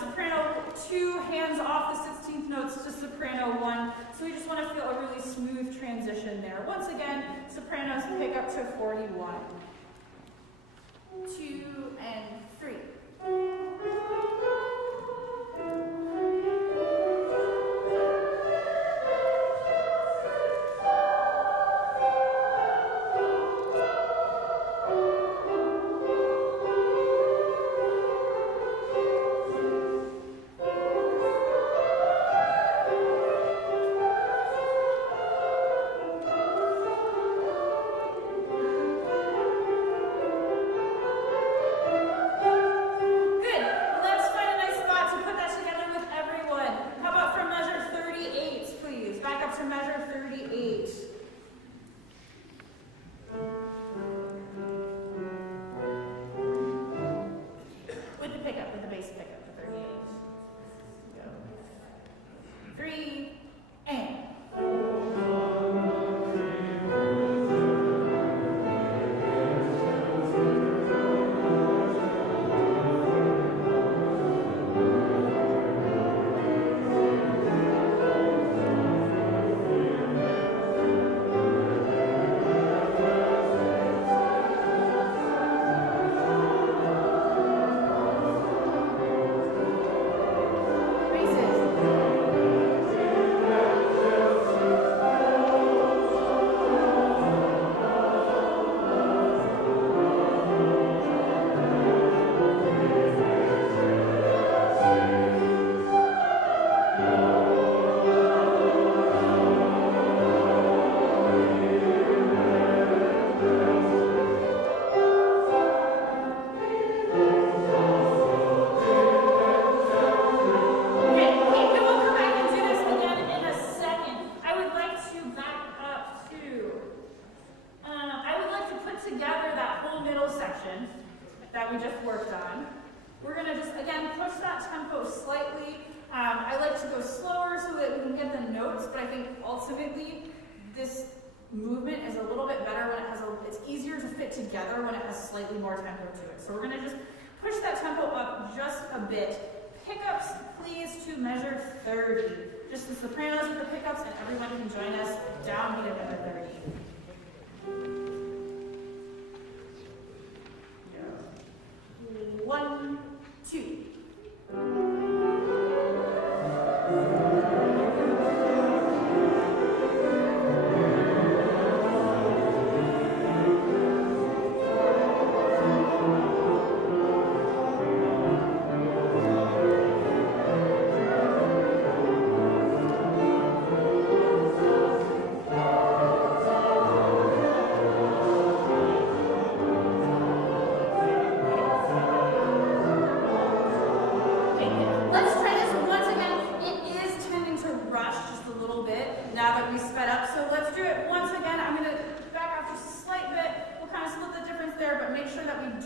Soprano 2 hands off the 16th notes to soprano 1, so we just want to feel a really smooth transition there. Once again, sopranos pick up to 41. 2 and 3. That we just worked on. We're going to just, again, push that tempo slightly. I like to go slower so that we can get the notes, but I think ultimately this movement is a little bit better when it has it's easier to fit together when it has slightly more tempo to it. So we're going to just push that tempo up just a bit. Pickups, please, to measure 30. Just the sopranos with the pickups, and everyone can join us downbeat at measure 30. 1, 2.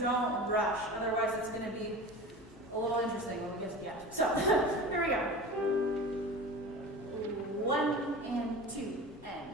Don't rush, otherwise it's going to be a little interesting when we get to the end. So, here we go. 1 and 2 and.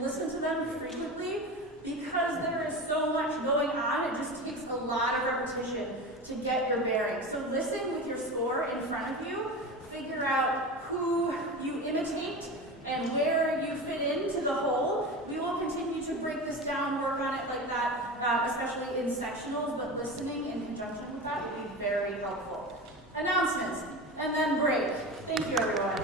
listen to them frequently, because there is so much going on. It just takes a lot of repetition to get your bearings. So listen with your score in front of you, figure out who you imitate and where you fit into the whole. We will continue to break this down, work on it like that, especially in sectionals, but listening in conjunction with that would be very helpful. Announcements, and then break. Thank you, everyone.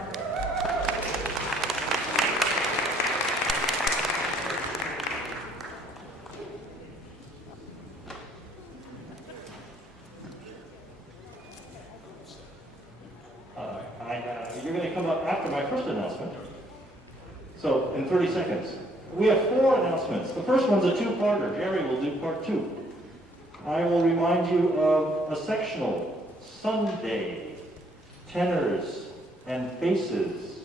You're going to come up after my first announcement. So, in 30 seconds. We have 4 announcements. The first one's a two-parter. Jerry will do part 2. I will remind you of a sectional Sunday, tenors and basses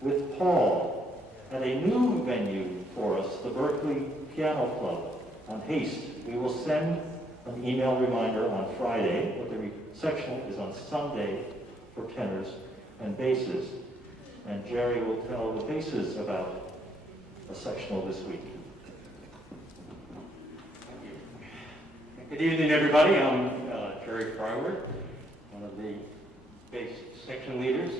with Paul at a new venue for us, the Berkeley Piano Club on Haste. We will send an email reminder on Friday, but the sectional is on Sunday for tenors and basses. And Jerry will tell the basses about a sectional this week. Good evening, everybody. I'm Jerry Fryward, one of the bass section leaders.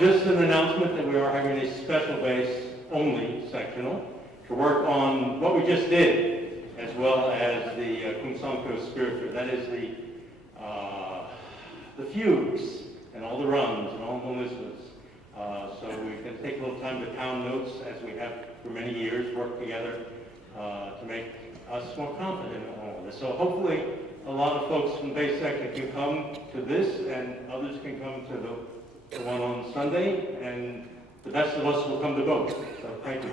Just an announcement that we are having a special bass only sectional to work on what we just did, as well as the Cum Santo Spiritu. That is the fugues and all the runs and all the melismas. So we can take a little time to pound notes, as we have for many years, work together to make us more confident in all of this. So hopefully a lot of folks from bass section can come to this, and others can come to the one on Sunday, and the best of us will come to both. So thank you.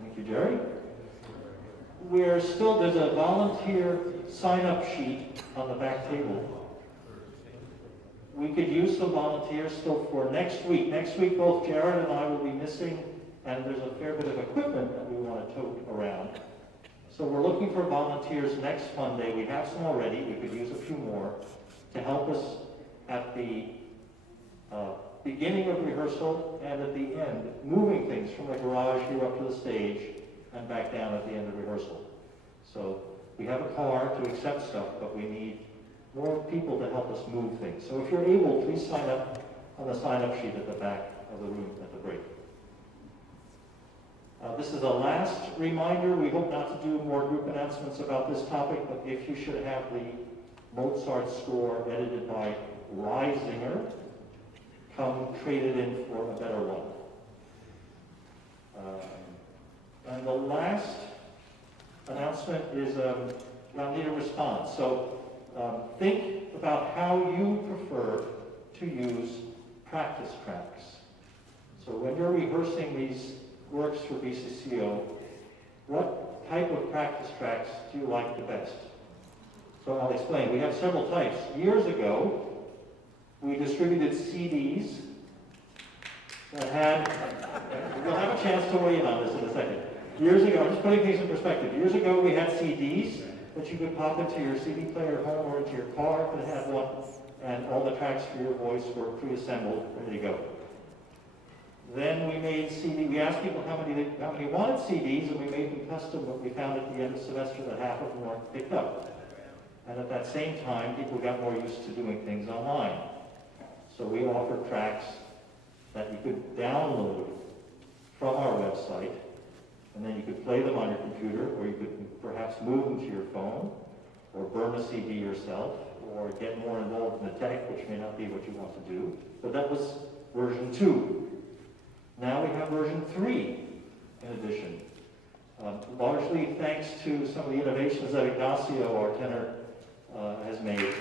Thank you, Jerry. There's a volunteer sign-up sheet on the back table. We could use some volunteers still for next week. Next week, both Jared and I will be missing, and there's a fair bit of equipment that we want to tote around. So we're looking for volunteers next Monday. We have some already. We could use a few more to help us at the beginning of rehearsal and at the end, moving things from the garage here up to the stage and back down at the end of rehearsal. So we have a car to accept stuff, but we need more people to help us move things. So if you're able, please sign up on the sign-up sheet at the back of the room at the break. This is a last reminder. We hope not to do more group announcements about this topic, but if you should have the Mozart score edited by Reisinger, come trade it in for a better one. And the last announcement is I'll need a response. So think about how you prefer to use practice tracks. So when you're rehearsing these works for BCCO, what type of practice tracks do you like the best? So I'll explain. We have several types. Years ago, we distributed CDs that had, we'll have a chance to weigh in on this in a second. Years ago, I'm just putting things in perspective. Years ago, we had CDs that you could pop into your CD player at home or into your car that had one, and all the tracks for your voice were pre-assembled, ready to go. Then we made we asked people how many wanted CDs, and we made them custom, but we found at the end of the semester that half of them weren't picked up. And at that same time, people got more used to doing things online. So we offered tracks that you could download from our website, and then you could play them on your computer, or you could perhaps move them to your phone, or burn a CD yourself, or get more involved in the tech, which may not be what you want to do. But that was version 2. Now we have version 3 in addition. Largely thanks to some of the innovations that Ignacio, our tenor, has made.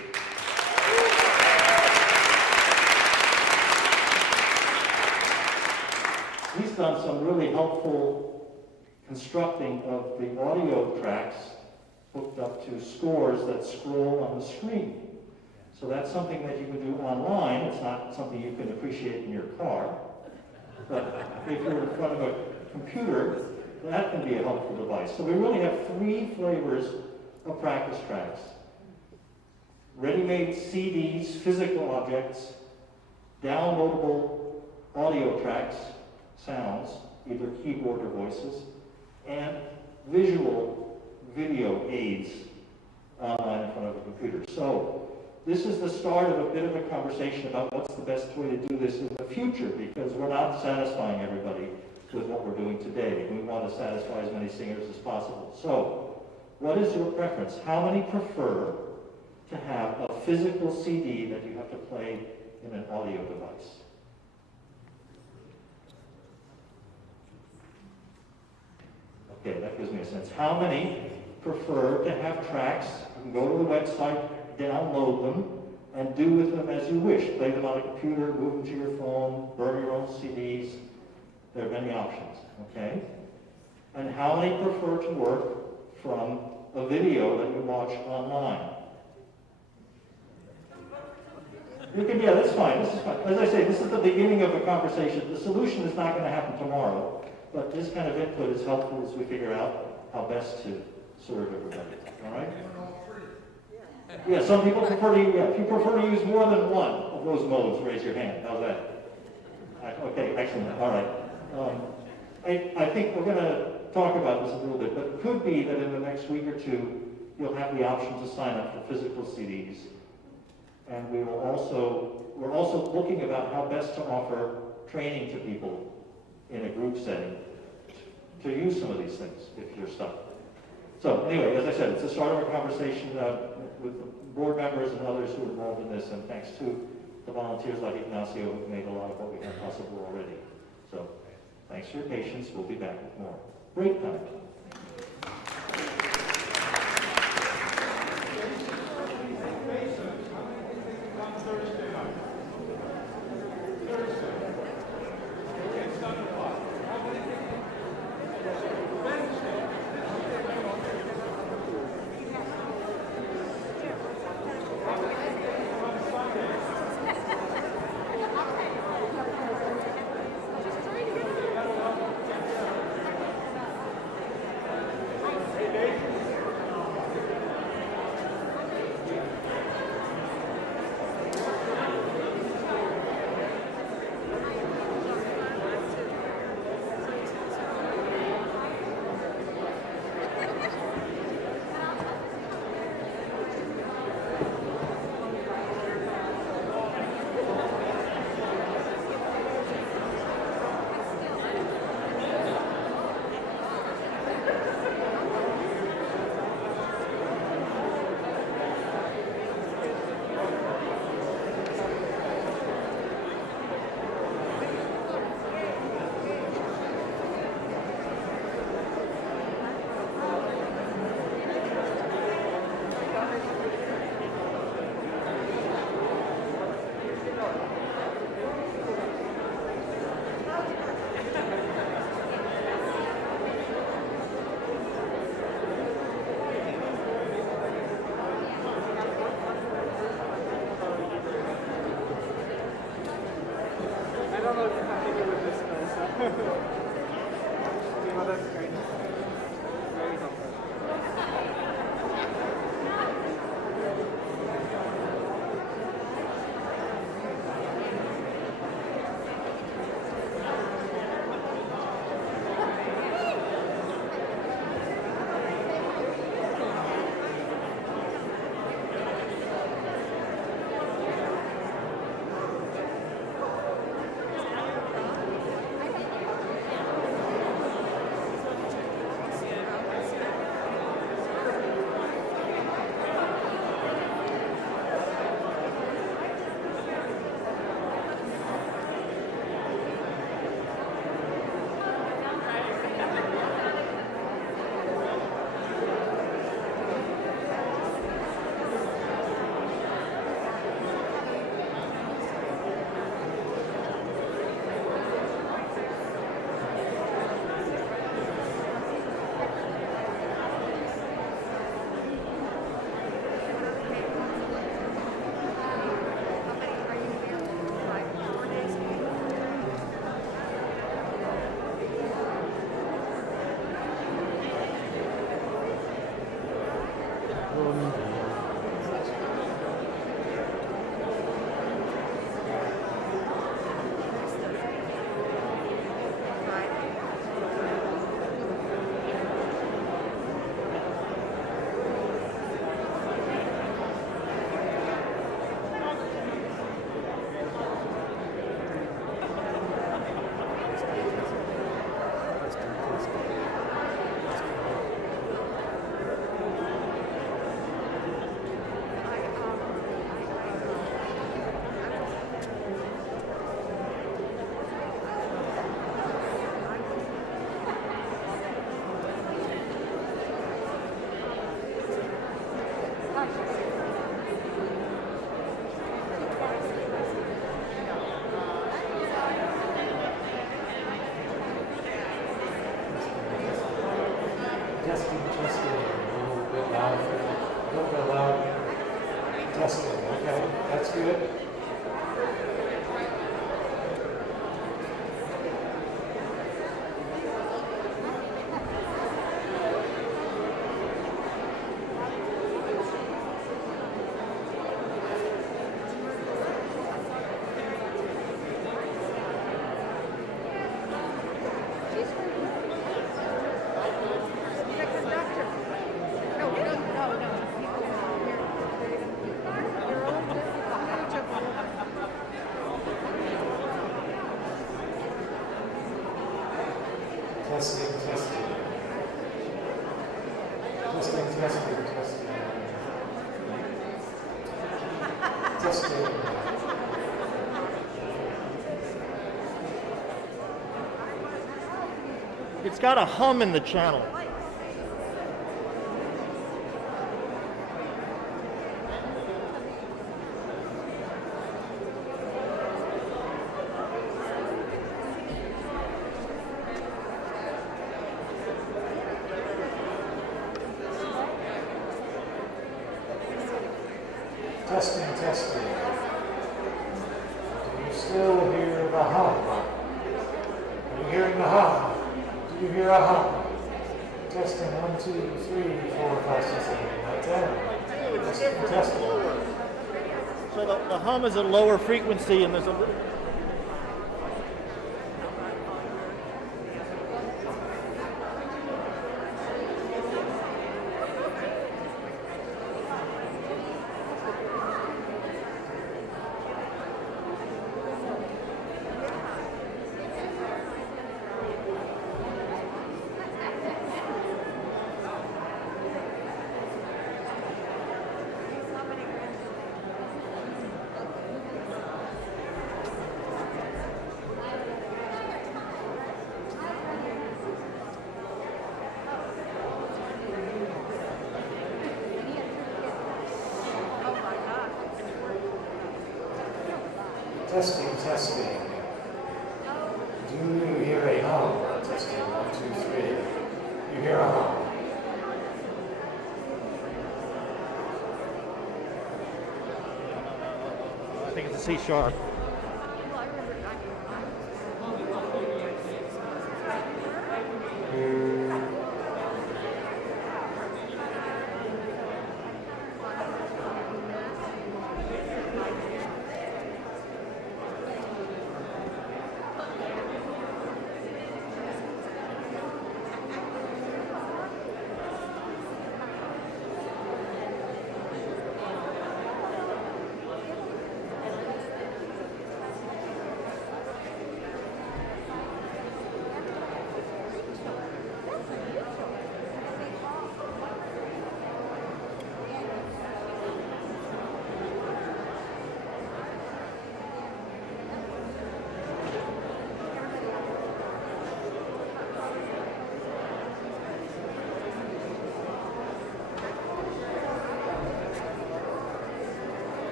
He's done some really helpful constructing of the audio tracks hooked up to scores that scroll on the screen. So that's something that you can do online. It's not something you can appreciate in your car. But if you're in front of a computer, that can be a helpful device. So we really have 3 flavors of practice tracks. Ready-made CDs, physical objects, downloadable audio tracks, sounds, either keyboard or voices, and visual video aids online in front of a computer. So this is the start of a bit of a conversation about what's the best way to do this in the future, because we're not satisfying everybody with what we're doing today. We want to satisfy as many singers as possible. So what is your preference? How many prefer to have a physical CD that you have to play in an audio device? Okay, that gives me a sense. How many prefer to have tracks? You can go to the website, download them, and do with them as you wish. Play them on a computer, move them to your phone, burn your own CDs. There are many options, okay? And how many prefer to work from a video that you watch online? You can, yeah, that's fine, this is fine. As I say, this is the beginning of a conversation. The solution is not going to happen tomorrow, but this kind of input is helpful as we figure out how best to serve everybody, all right? Yeah, some people prefer to, yeah, if you prefer to use more than one of those modes, raise your hand. How's that? Okay, excellent, all right. I think we're going to talk about this a little bit, but it could be that in the next week or two, you'll have the option to sign up for physical CDs. And we're also looking about how best to offer training to people in a group setting to use some of these things if you're stuck. So anyway, as I said, it's the start of a conversation with the board members and others who are involved in this, and thanks to the volunteers like Ignacio who made a lot of what we have possible already. So thanks for your patience. We'll be back with more. Break time. testing. Okay, that's good. Testing, testing. Testing, testing, testing. Testing. It's got a hum in the channel. Testing, testing. Do you still hear the hum? Are you hearing the hum? Do you hear a hum? Testing 1, 2, 3, 4, 5, 6, 7, 8, 9, 10. Testing, testing. So the hum is a lower frequency, and there's a little. Testing, testing. Do you hear a hum? Testing 1, 2, 3. You hear a hum? I think it's a C sharp.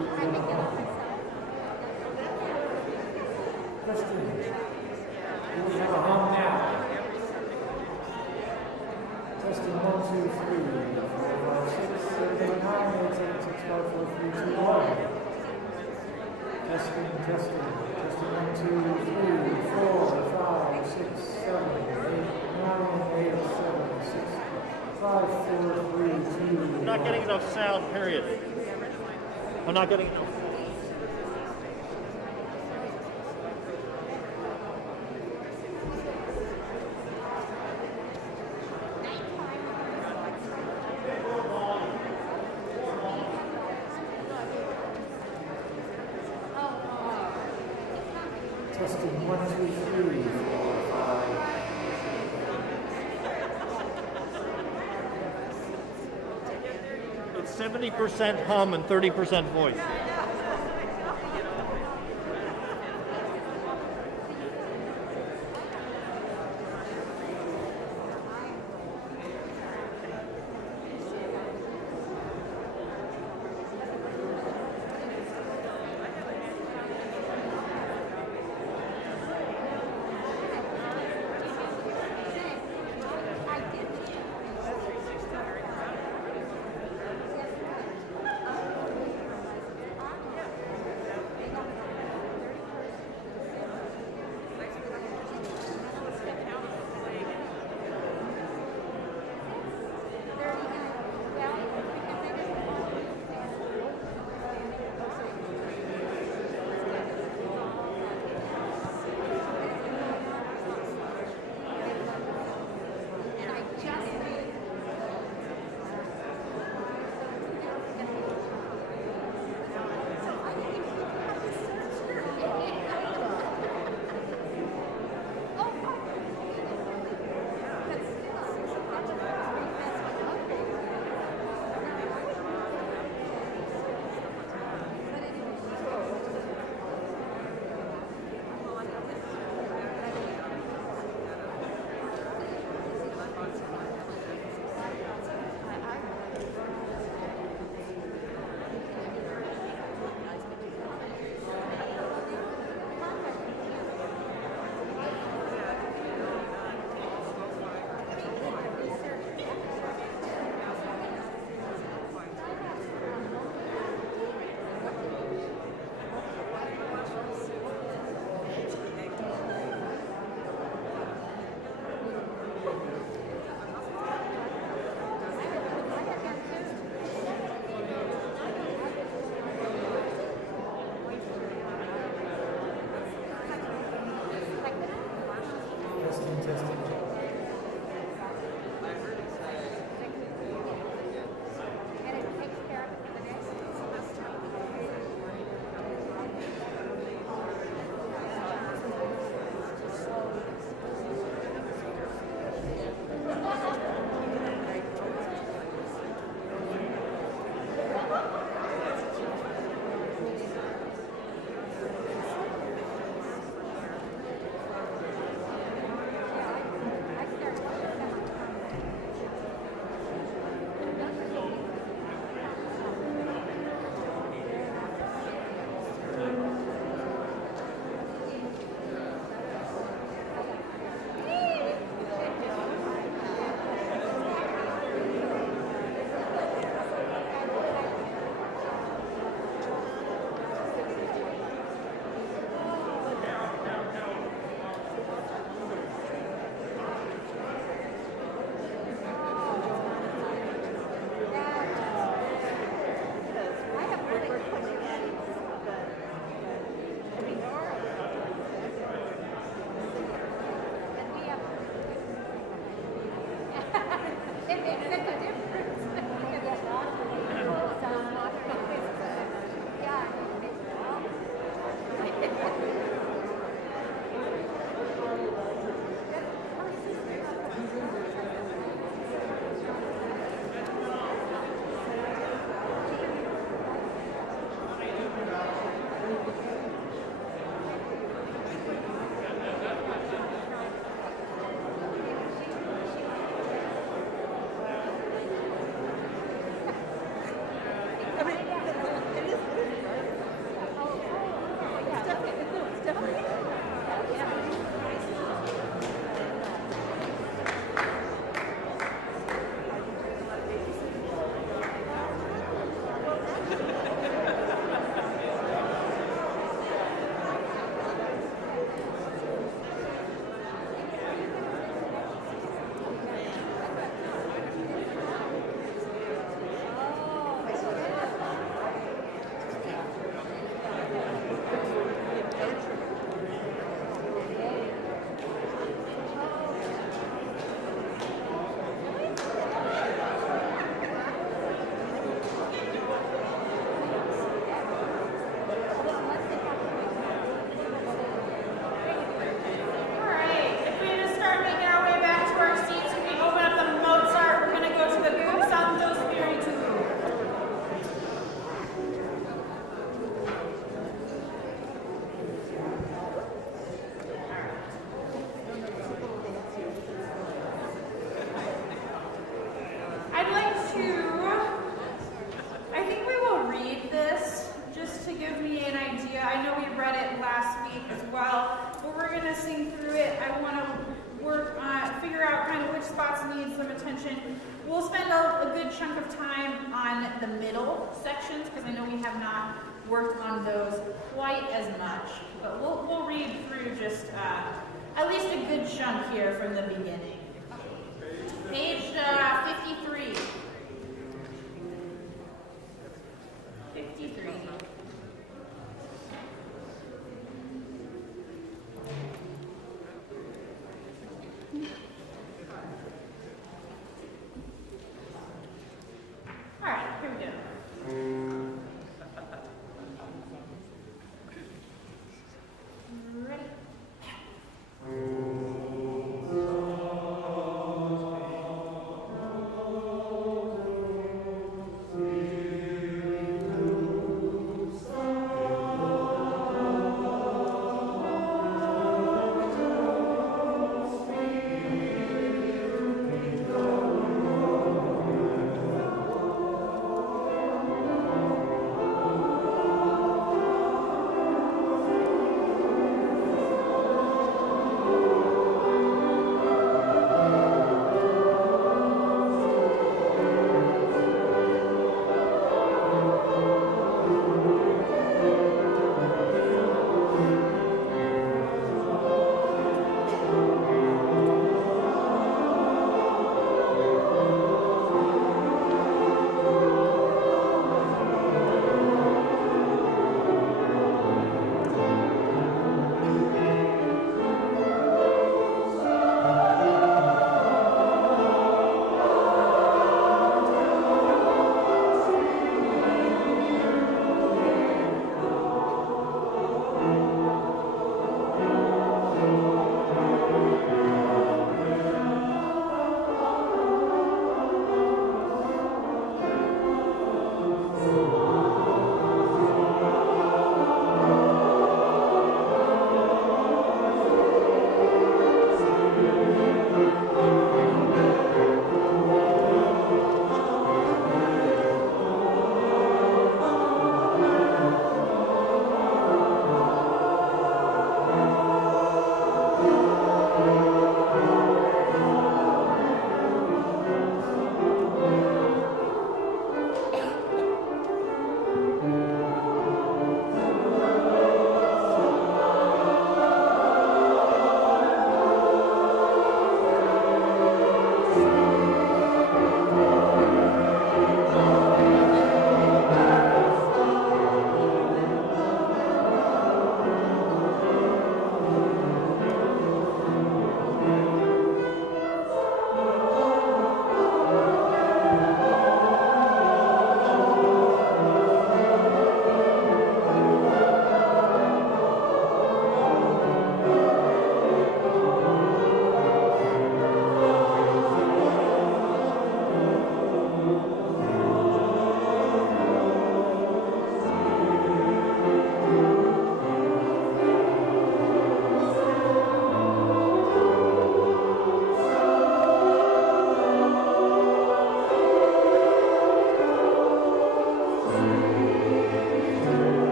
Testing, Do we have a hum now? Testing 1, 2, 3, 4, 5, 6, 7, 8, 9, 8, 7, 6, 5, 4, 3, 2, 1. Testing, testing. Testing 1, 2, 3, 4, 5, 6, 7, 8, 9, 8, 7, 6, 5, 4, 3, 2, 1. I'm not getting enough sound, period. I'm not getting enough. Testing 1, 2, 3, 4, 5. It's 70% hum and 30% voice. Testing, testing. sing through it. I want to work on, figure out kind of which spots need some attention. We'll spend a good chunk of time on the middle sections because I know we have not worked on those quite as much. But we'll read through just at least a good chunk here from the beginning. Page 53. 53. All right, here we go. Ready?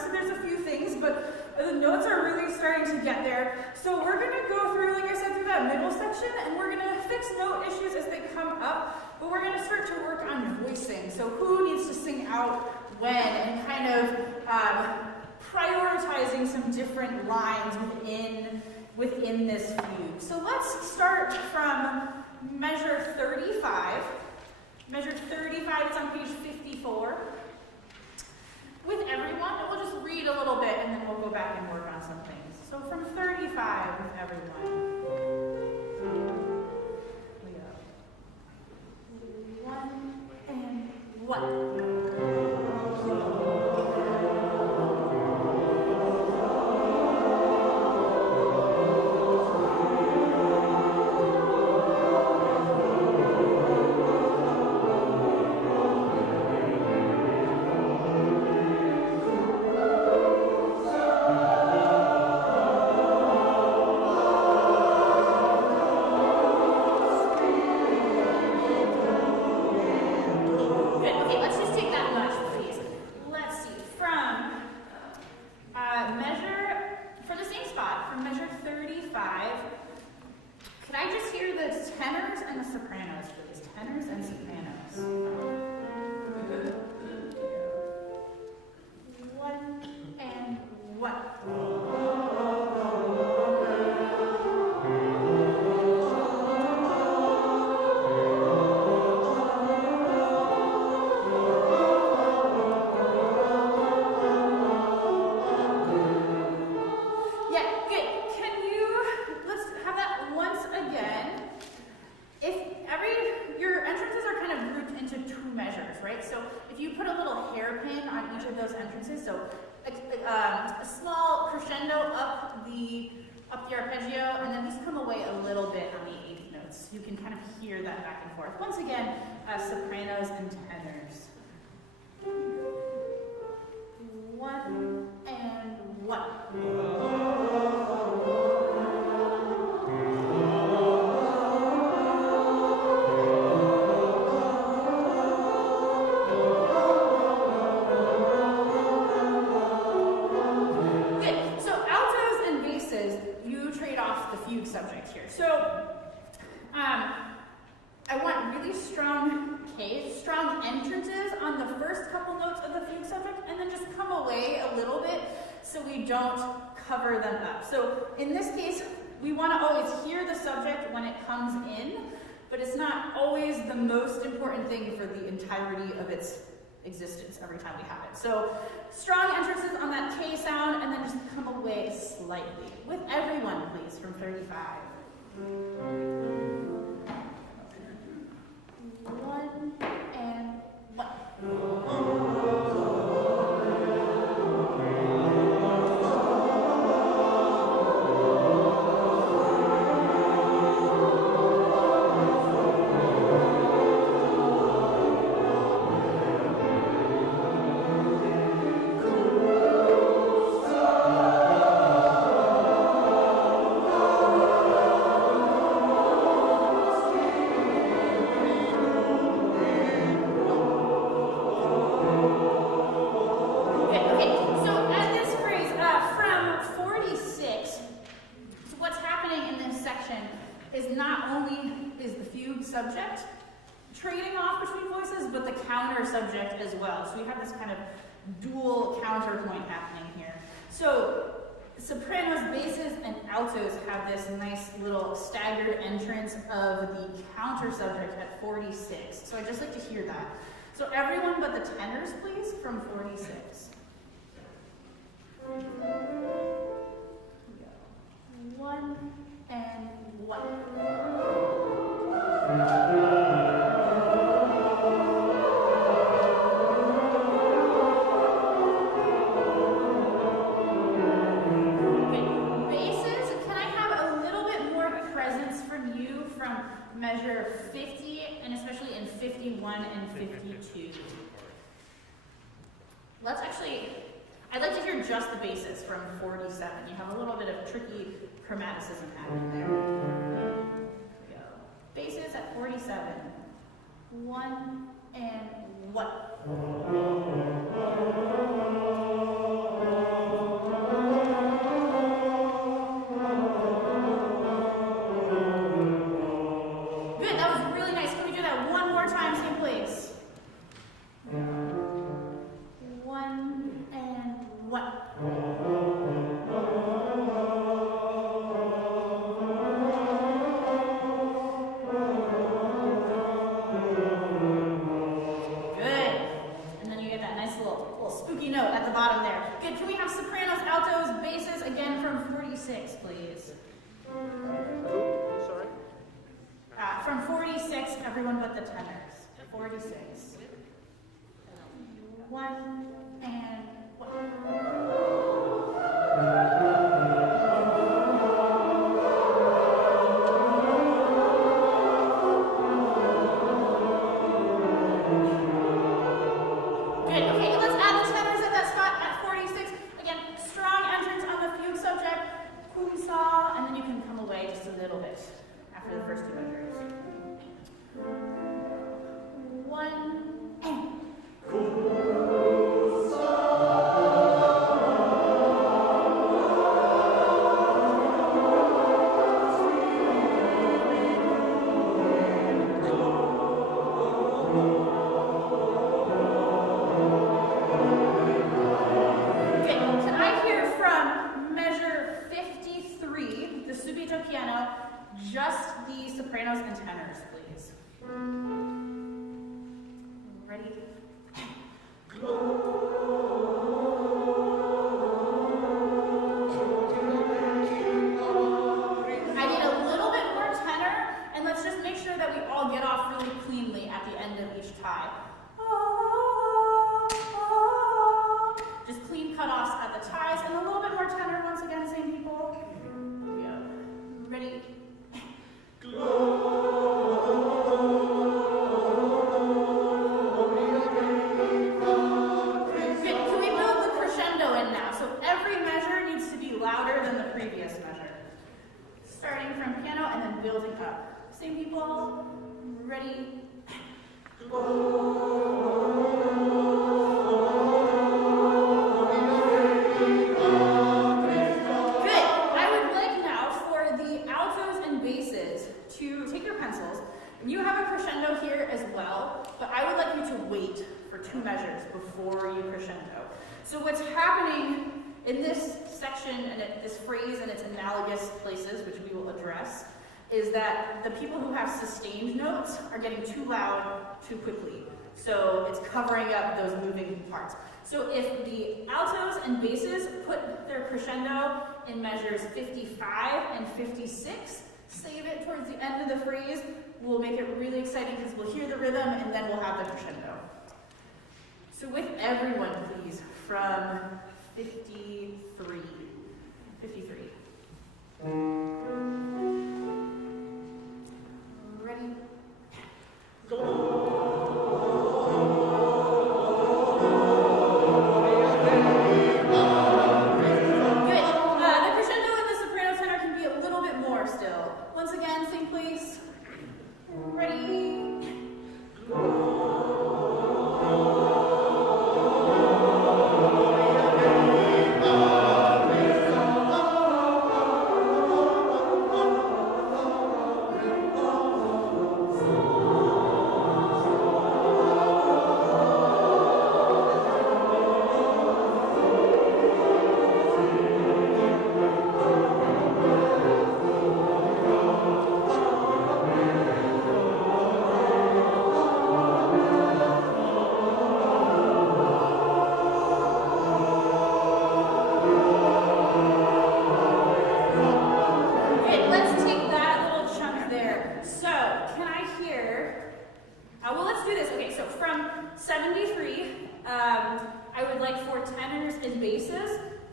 So there's a few things, but the notes are really starting to get there. So we're going to go through, like I said, through that middle section, and we're going to fix note issues as they come up, but we're going to start to work on voicing. So who needs to sing out when, and kind of prioritizing some different lines within this fugue. So let's start from measure 35. Measure 35 is on page 54. With everyone, and we'll just read a little bit and then we'll go back and work on some things. So from 35 with everyone. We go. 1 and 1. A small crescendo up the arpeggio, and then these come away a little bit on the eighth notes. You can kind of hear that back and forth. Once again, sopranos and tenors. 1 and 1. Subject here. So I want really strong K's, strong entrances on the first couple notes of the fugue subject, and then just come away a little bit so we don't cover them up. So in this case, we want to always hear the subject when it comes in, but it's not always the most important thing for the entirety of its existence every time we have it. So strong entrances on that K sound, and then just come away slightly. With everyone, please, from 35. 1 and 1. Subject trading off between voices, but the counter subject as well. So we have this kind of dual counterpoint happening here. So sopranos, basses, and altos have this nice little staggered entrance of the counter subject at 46. So I'd just like to hear that. So everyone but the tenors, please, from 46. 1 and 1. Measure 50, and especially in 51 and 52. Let's actually, I'd like to hear just the basses from 47. You have a little bit of tricky chromaticism happening there. Here we go. Basses at 47. 1 and 1. 46, please. Sorry? From 46, everyone but the tenors. 46. 1 and 1. Good. Okay, let's add the tenors at that spot at 46. Again, strong entrance on the fugue subject. Kum sa, and then you can come away just a little bit after the first two measures. 1 and. Just the sopranos and tenors, please. Ready? I need a little bit more tenor, and let's just make sure that we all get off really cleanly at the end of each tie. Just clean cutoffs at the ties, and a little bit more tenor once again, same people. Here we go. Ready? Louder than the previous measure. Starting from piano and then building up. Same people. Ready? Good. I would like now for the altos and basses to take your pencils. And you have a crescendo here as well, but I would like you to wait for 2 measures before you crescendo. So what's happening in this section and this phrase and its analogous places, which we will address, is that the people who have sustained notes are getting too loud too quickly. So it's covering up those moving parts. So if the altos and basses put their crescendo in measures 55 and 56, save it towards the end of the phrase, we'll make it really exciting because we'll hear the rhythm and then we'll have the crescendo. So with everyone, please, from 53. 53. Ready? Go. Good. The crescendo and the soprano tenor can be a little bit more still. Once again, same place. Ready? Go.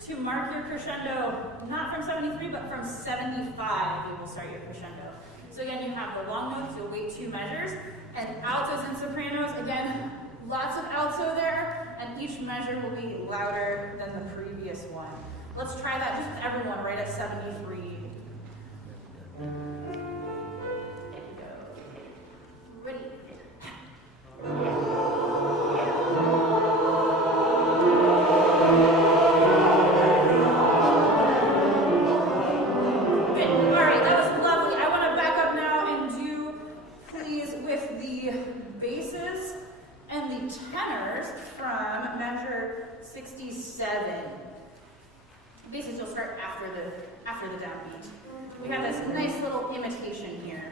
To mark your crescendo, not from 73, but from 75, you will start your crescendo. So again, you have the long notes, you'll wait 2 measures, and altos and sopranos, again, lots of alto there, and each measure will be louder than the previous one. Let's try that just with everyone right at 73. There you go. Ready? Tenors from measure 67. Basses you'll start after the downbeat. We have this nice little imitation here.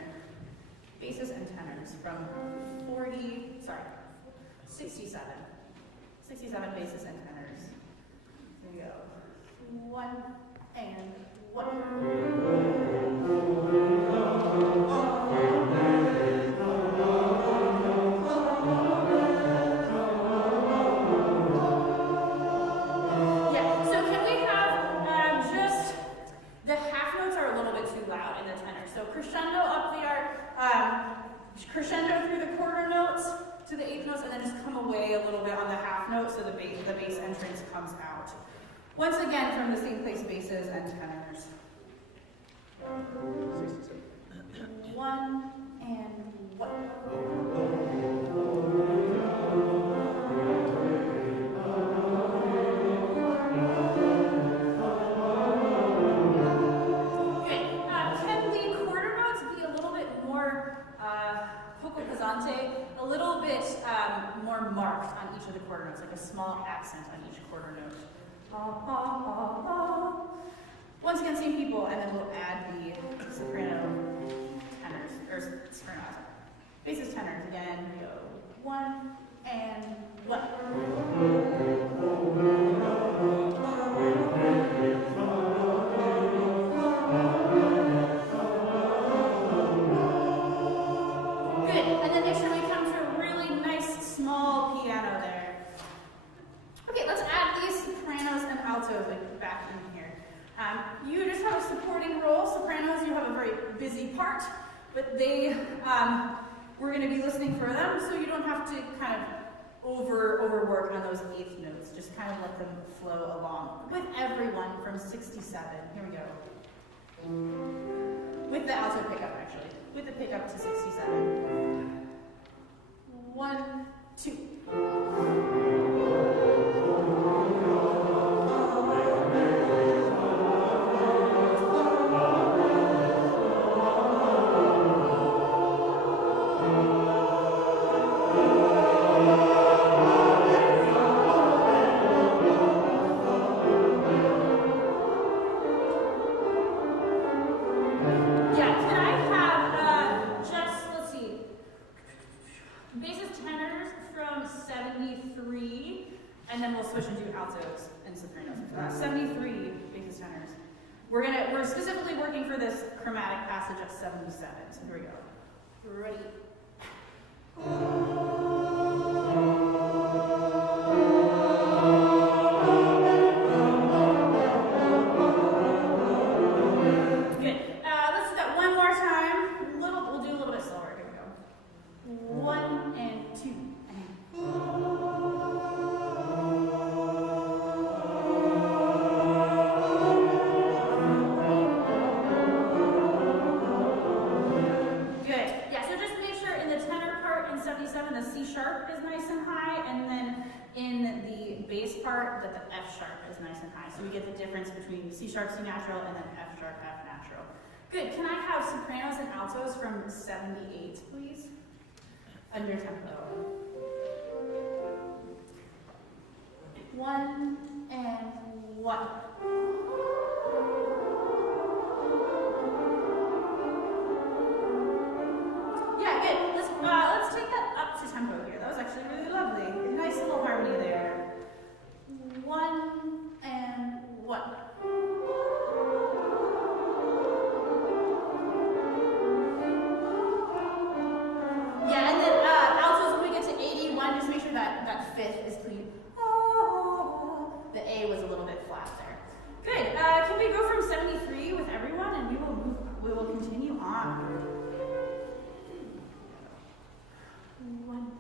Basses and tenors from 67. 67 basses and tenors. There you go. 1 and what? Yeah, so can we have just the half notes are a little bit too loud in the tenor. So crescendo up there, crescendo through the quarter notes to the eighth notes, and then just come away a little bit on the half note so the bass entrance comes out. Once again, from the same place, basses and tenors. 1 and 1. A little bit more marked on each of the quarter notes, like a small accent on each quarter note. Once again, same people, and then we'll add the soprano tenors, or soprano, basses tenors again. We go 1 and 1. Back in here. You just have a supporting role. Sopranos, you have a very busy part, but we're going to be listening for them, so you don't have to kind of overwork on those eighth notes. Just kind of let them flow along with everyone from 67. Here we go. With the alto pickup, actually. With the pickup to 67. 1, 2. And then we'll switch and do altos and sopranos. 73 basses tenors. We're specifically working for this chromatic passage at 77. So here we go. Ready. Good. Let's do that one more time. We'll do a little bit slower. Here we go. 1 and 2 and the C sharp is nice and high, and then in the bass part that the F sharp is nice and high. So we get the difference between C sharp, C natural, and then F sharp, F natural. Good. Can I have sopranos and altos from 78, please? Under tempo. 1 and 1. Yeah, good. Let's take that up to tempo here. That was actually really lovely. Nice little harmony there. 1 and 1. Yeah, and then altos, when we get to 81, just make sure that fifth is clean. The A was a little bit flat there. Good. Can we go from 73 with everyone, and we will continue on. 1.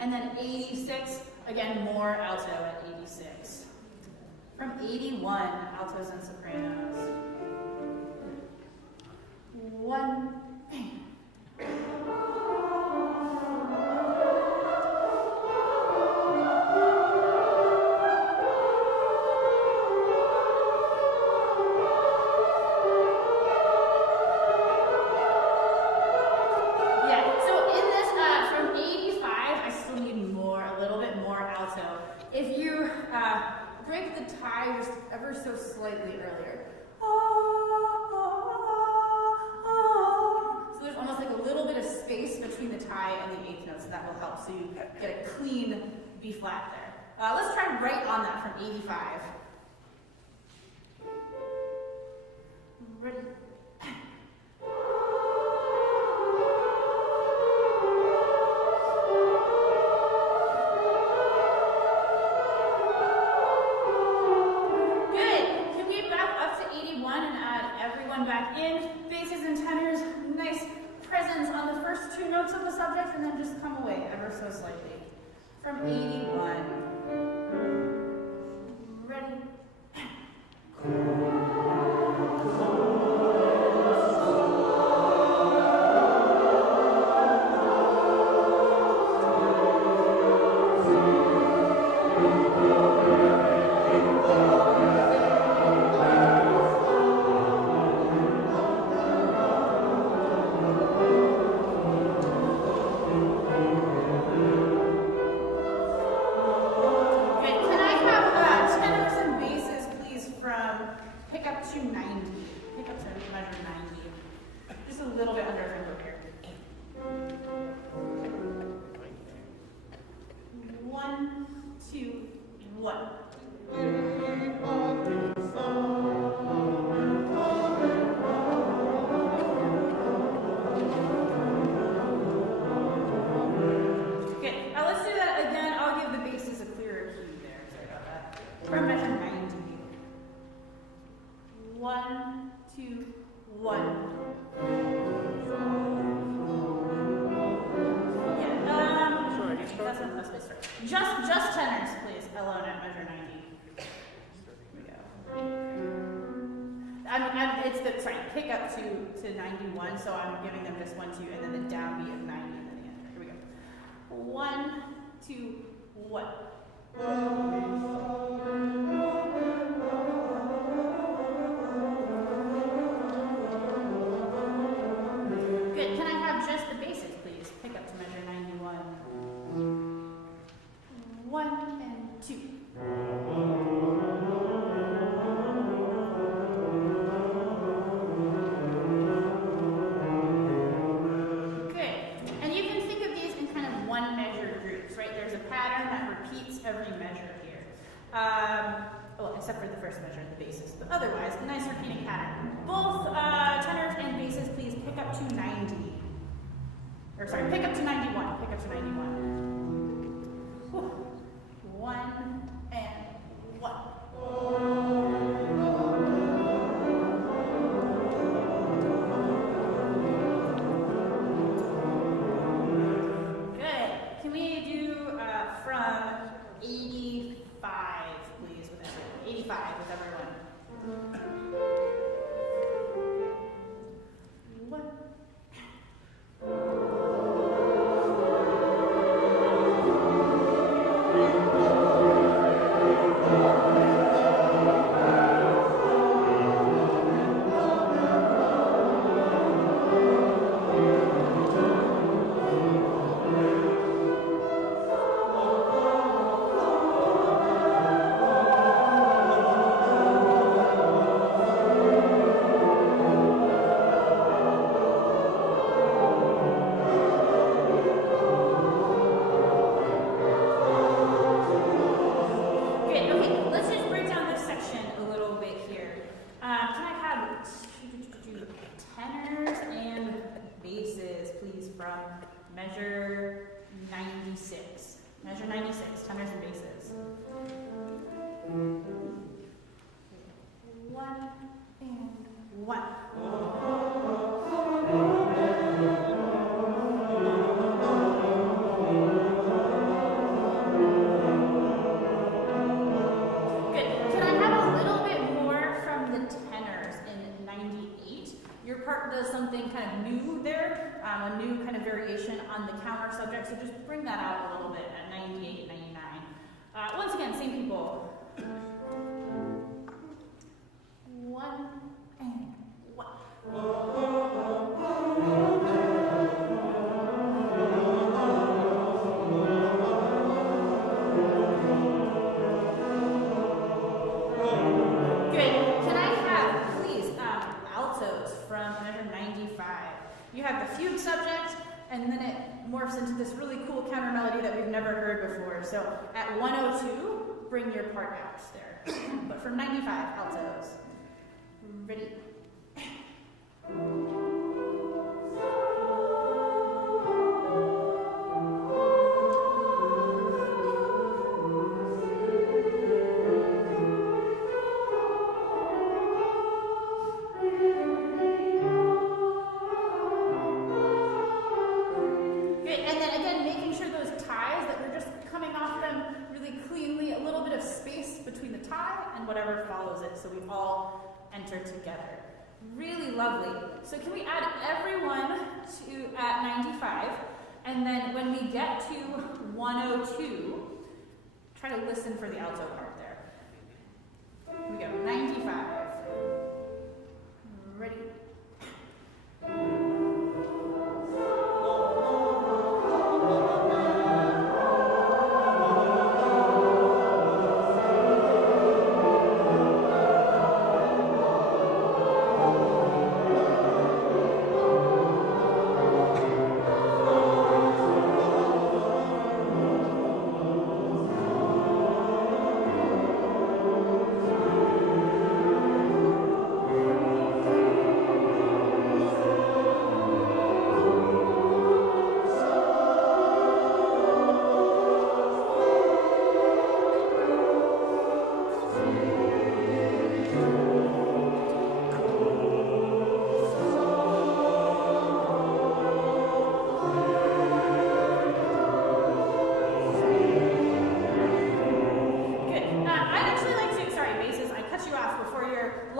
And then 86, again, more alto at 86. From 81, altos and sopranos. one, bang. If you break the tie just ever so slightly earlier. So there's almost like a little bit of space between the tie and the eighth note, so that will help. So you get a clean B flat there. Let's try right on that from 85. Ready? Back in, basses and tenors, nice presence on the first two notes of the subject, and then just come away ever so slightly. From 81. Ready? Just tenors, please. Alone at measure 90. Here we go. Sorry, pick up to 91, so I'm giving them just 1, 2, and then the downbeat of 90, and then the end. Here we go. 1, 2, 1. Good. Can I have just the basses, please? Pick up to measure 91. 1 and 2. Good. And you can think of these in kind of one measure groups, right? There's a pattern that repeats every measure here. Well, except for the first measure, the basses. But otherwise, a nice repeating pattern. Both tenors and basses, please pick up to 90. Or sorry, pick up to 91. Pick up to 91. Whew. 1 and 1. Good. Can we do from 85, please, with everyone? 85 with everyone. 1. Tenors and basses, please, from measure 96. Measure 96, tenors and basses. 1 and 1. does something kind of new there, a new kind of variation on the counter subject, so just bring that out a little bit at 98, 99. Once again, same people. 1 and 1. You have the fugue subject, and then it morphs into this really cool counter melody that we've never heard before. So at 102, bring your part out there. But for 95, altos. Ready? Whatever follows it, so we all enter together. Really lovely. So can we add everyone to at 95, and then when we get to 102, try to listen for the alto part there. Here we go, 95. Ready?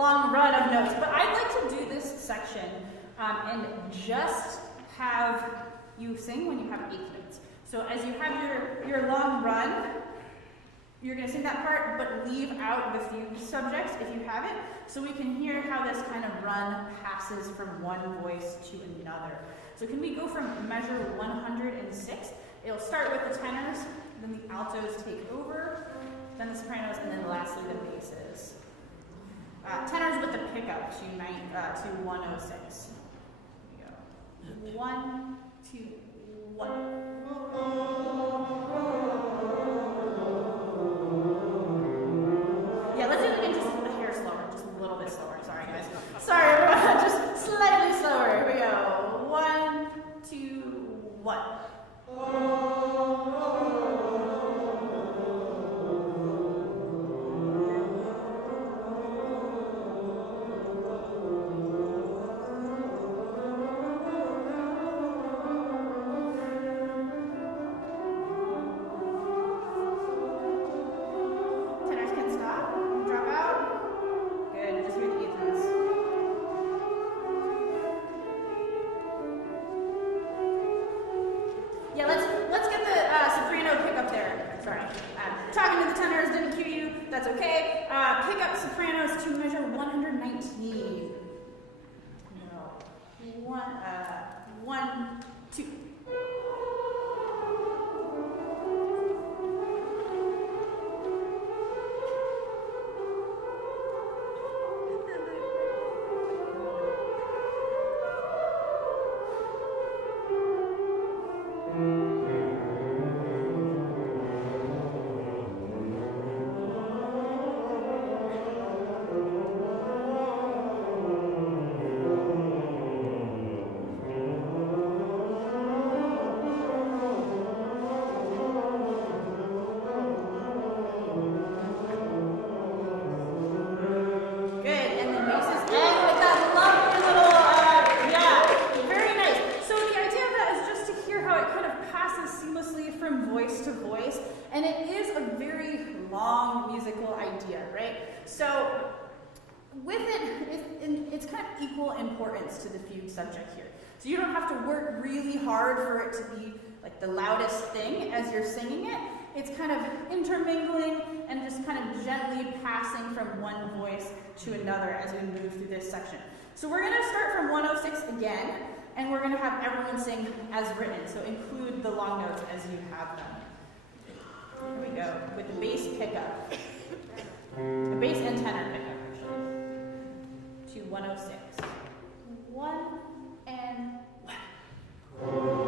long run of notes, but I'd like to do this section and just have you sing when you have 8 notes. So as you have your long run, you're going to sing that part, but leave out the few subjects if you have it, so we can hear how this kind of run passes from one voice to another. So can we go from measure 106? It'll start with the tenors, then the altos take over, then the sopranos, and then lastly the basses. Tenors with the pickup to 106. Here we go. 1, 2, 1. Yeah, let's do it again just a hair slower, just a little bit slower. Sorry, guys. Sorry, everyone. Just slightly slower. Here we go. 1, 2, 1. equal importance to the fugue subject here. So you don't have to work really hard for it to be like the loudest thing as you're singing it. It's kind of intermingling and just kind of gently passing from one voice to another as we move through this section. So we're going to start from 106 again, and we're going to have everyone sing as written. So include the long notes as you have them. Here we go, with the bass pickup. The bass and tenor pickup, actually. To 106. 1 and 1.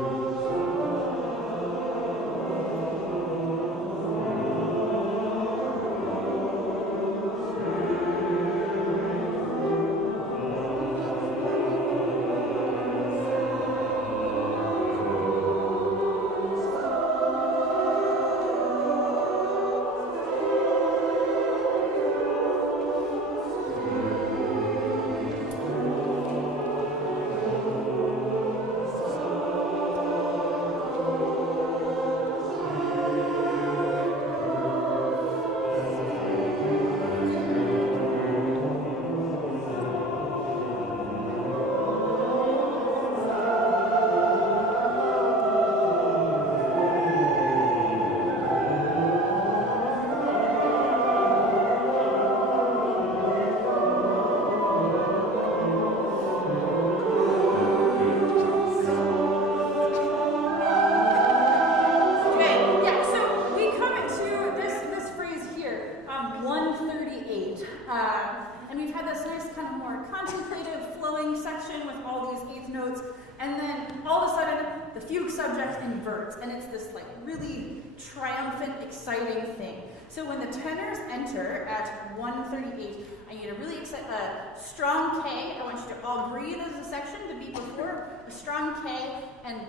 And we've had this nice kind of more contemplative flowing section with all these eighth notes, and then all of a sudden the fugue subject inverts, and it's this like really triumphant, exciting thing. So when the tenors enter at 138, I need a really strong K. I want you to all breathe as a section, the beat before, a strong K, and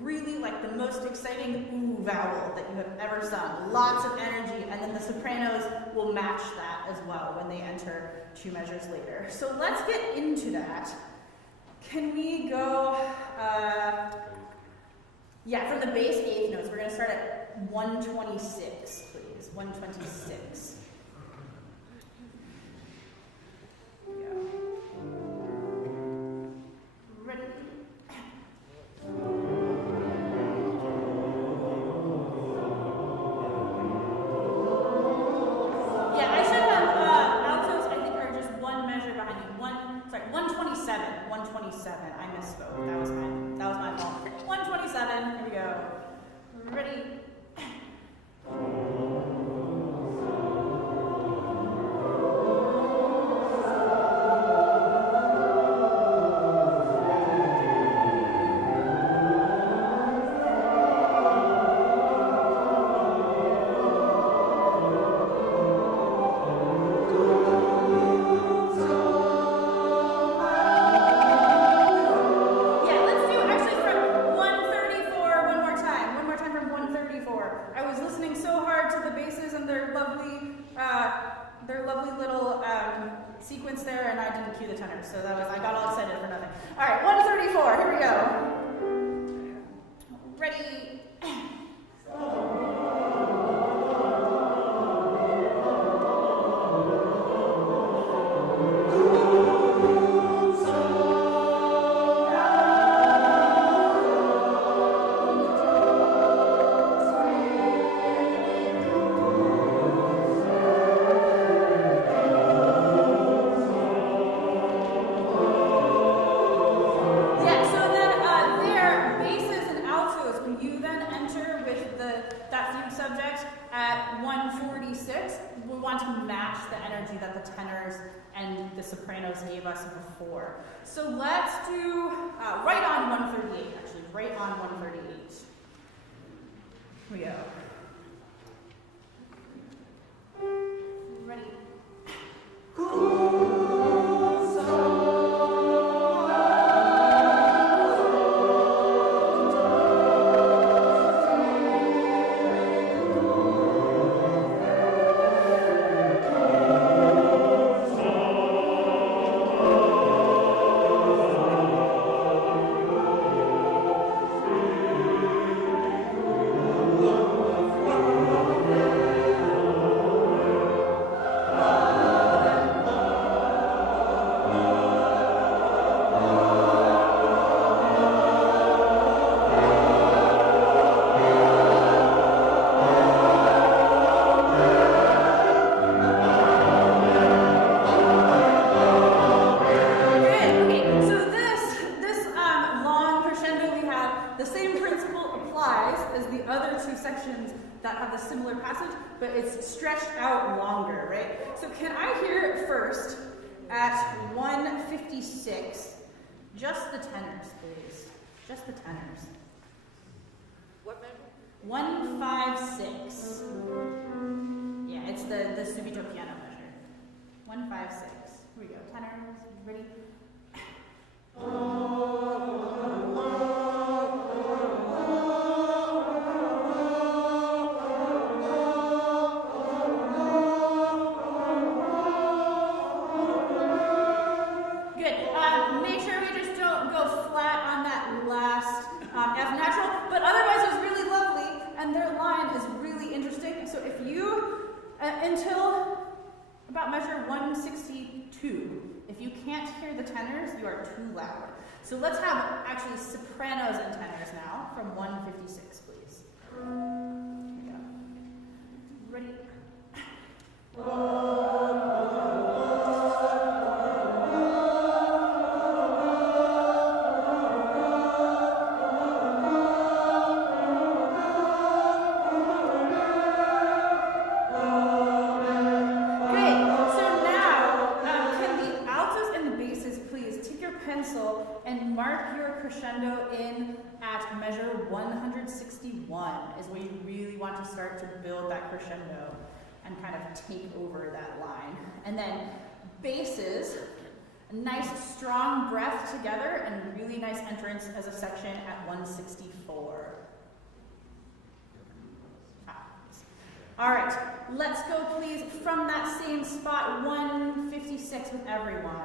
really like the most exciting ooh vowel that you have ever sung. Lots of energy, and then the sopranos will match that as well when they enter 2 measures later. So let's get into that. Can we go, from the bass eighth notes, we're going to start at 126, please. 126. Ready? Yeah, I should have altos, I think, are just 1 measure behind you. 127. 127. I misspoke. That was my fault. 127. Here we go. Ready? Sequence there, and I didn't cue the tenor, so I got all excited for nothing. All right, 134. Here we go. Ready? Sopranos gave us before. So let's do right on 138, actually, right on 138. Here we go. Ready? a similar passage, but it's stretched out longer, right? So can I hear it first at 156? Just the tenors, please. Just the tenors. What measure? 156. Yeah, it's the subito piano measure. 156. Here we go. Tenors. Ready? F natural, but otherwise it was really lovely, and their line is really interesting. So if you, until about measure 162, if you can't hear the tenors, you are too loud. So let's have actually sopranos and tenors now from 156, please. Here we go. Ready? And mark your crescendo in at measure 161 is where you really want to start to build that crescendo and kind of take over that line. And then basses, a nice strong breath together and really nice entrance as a section at 164. All right, let's go please from that same spot, 156 with everyone.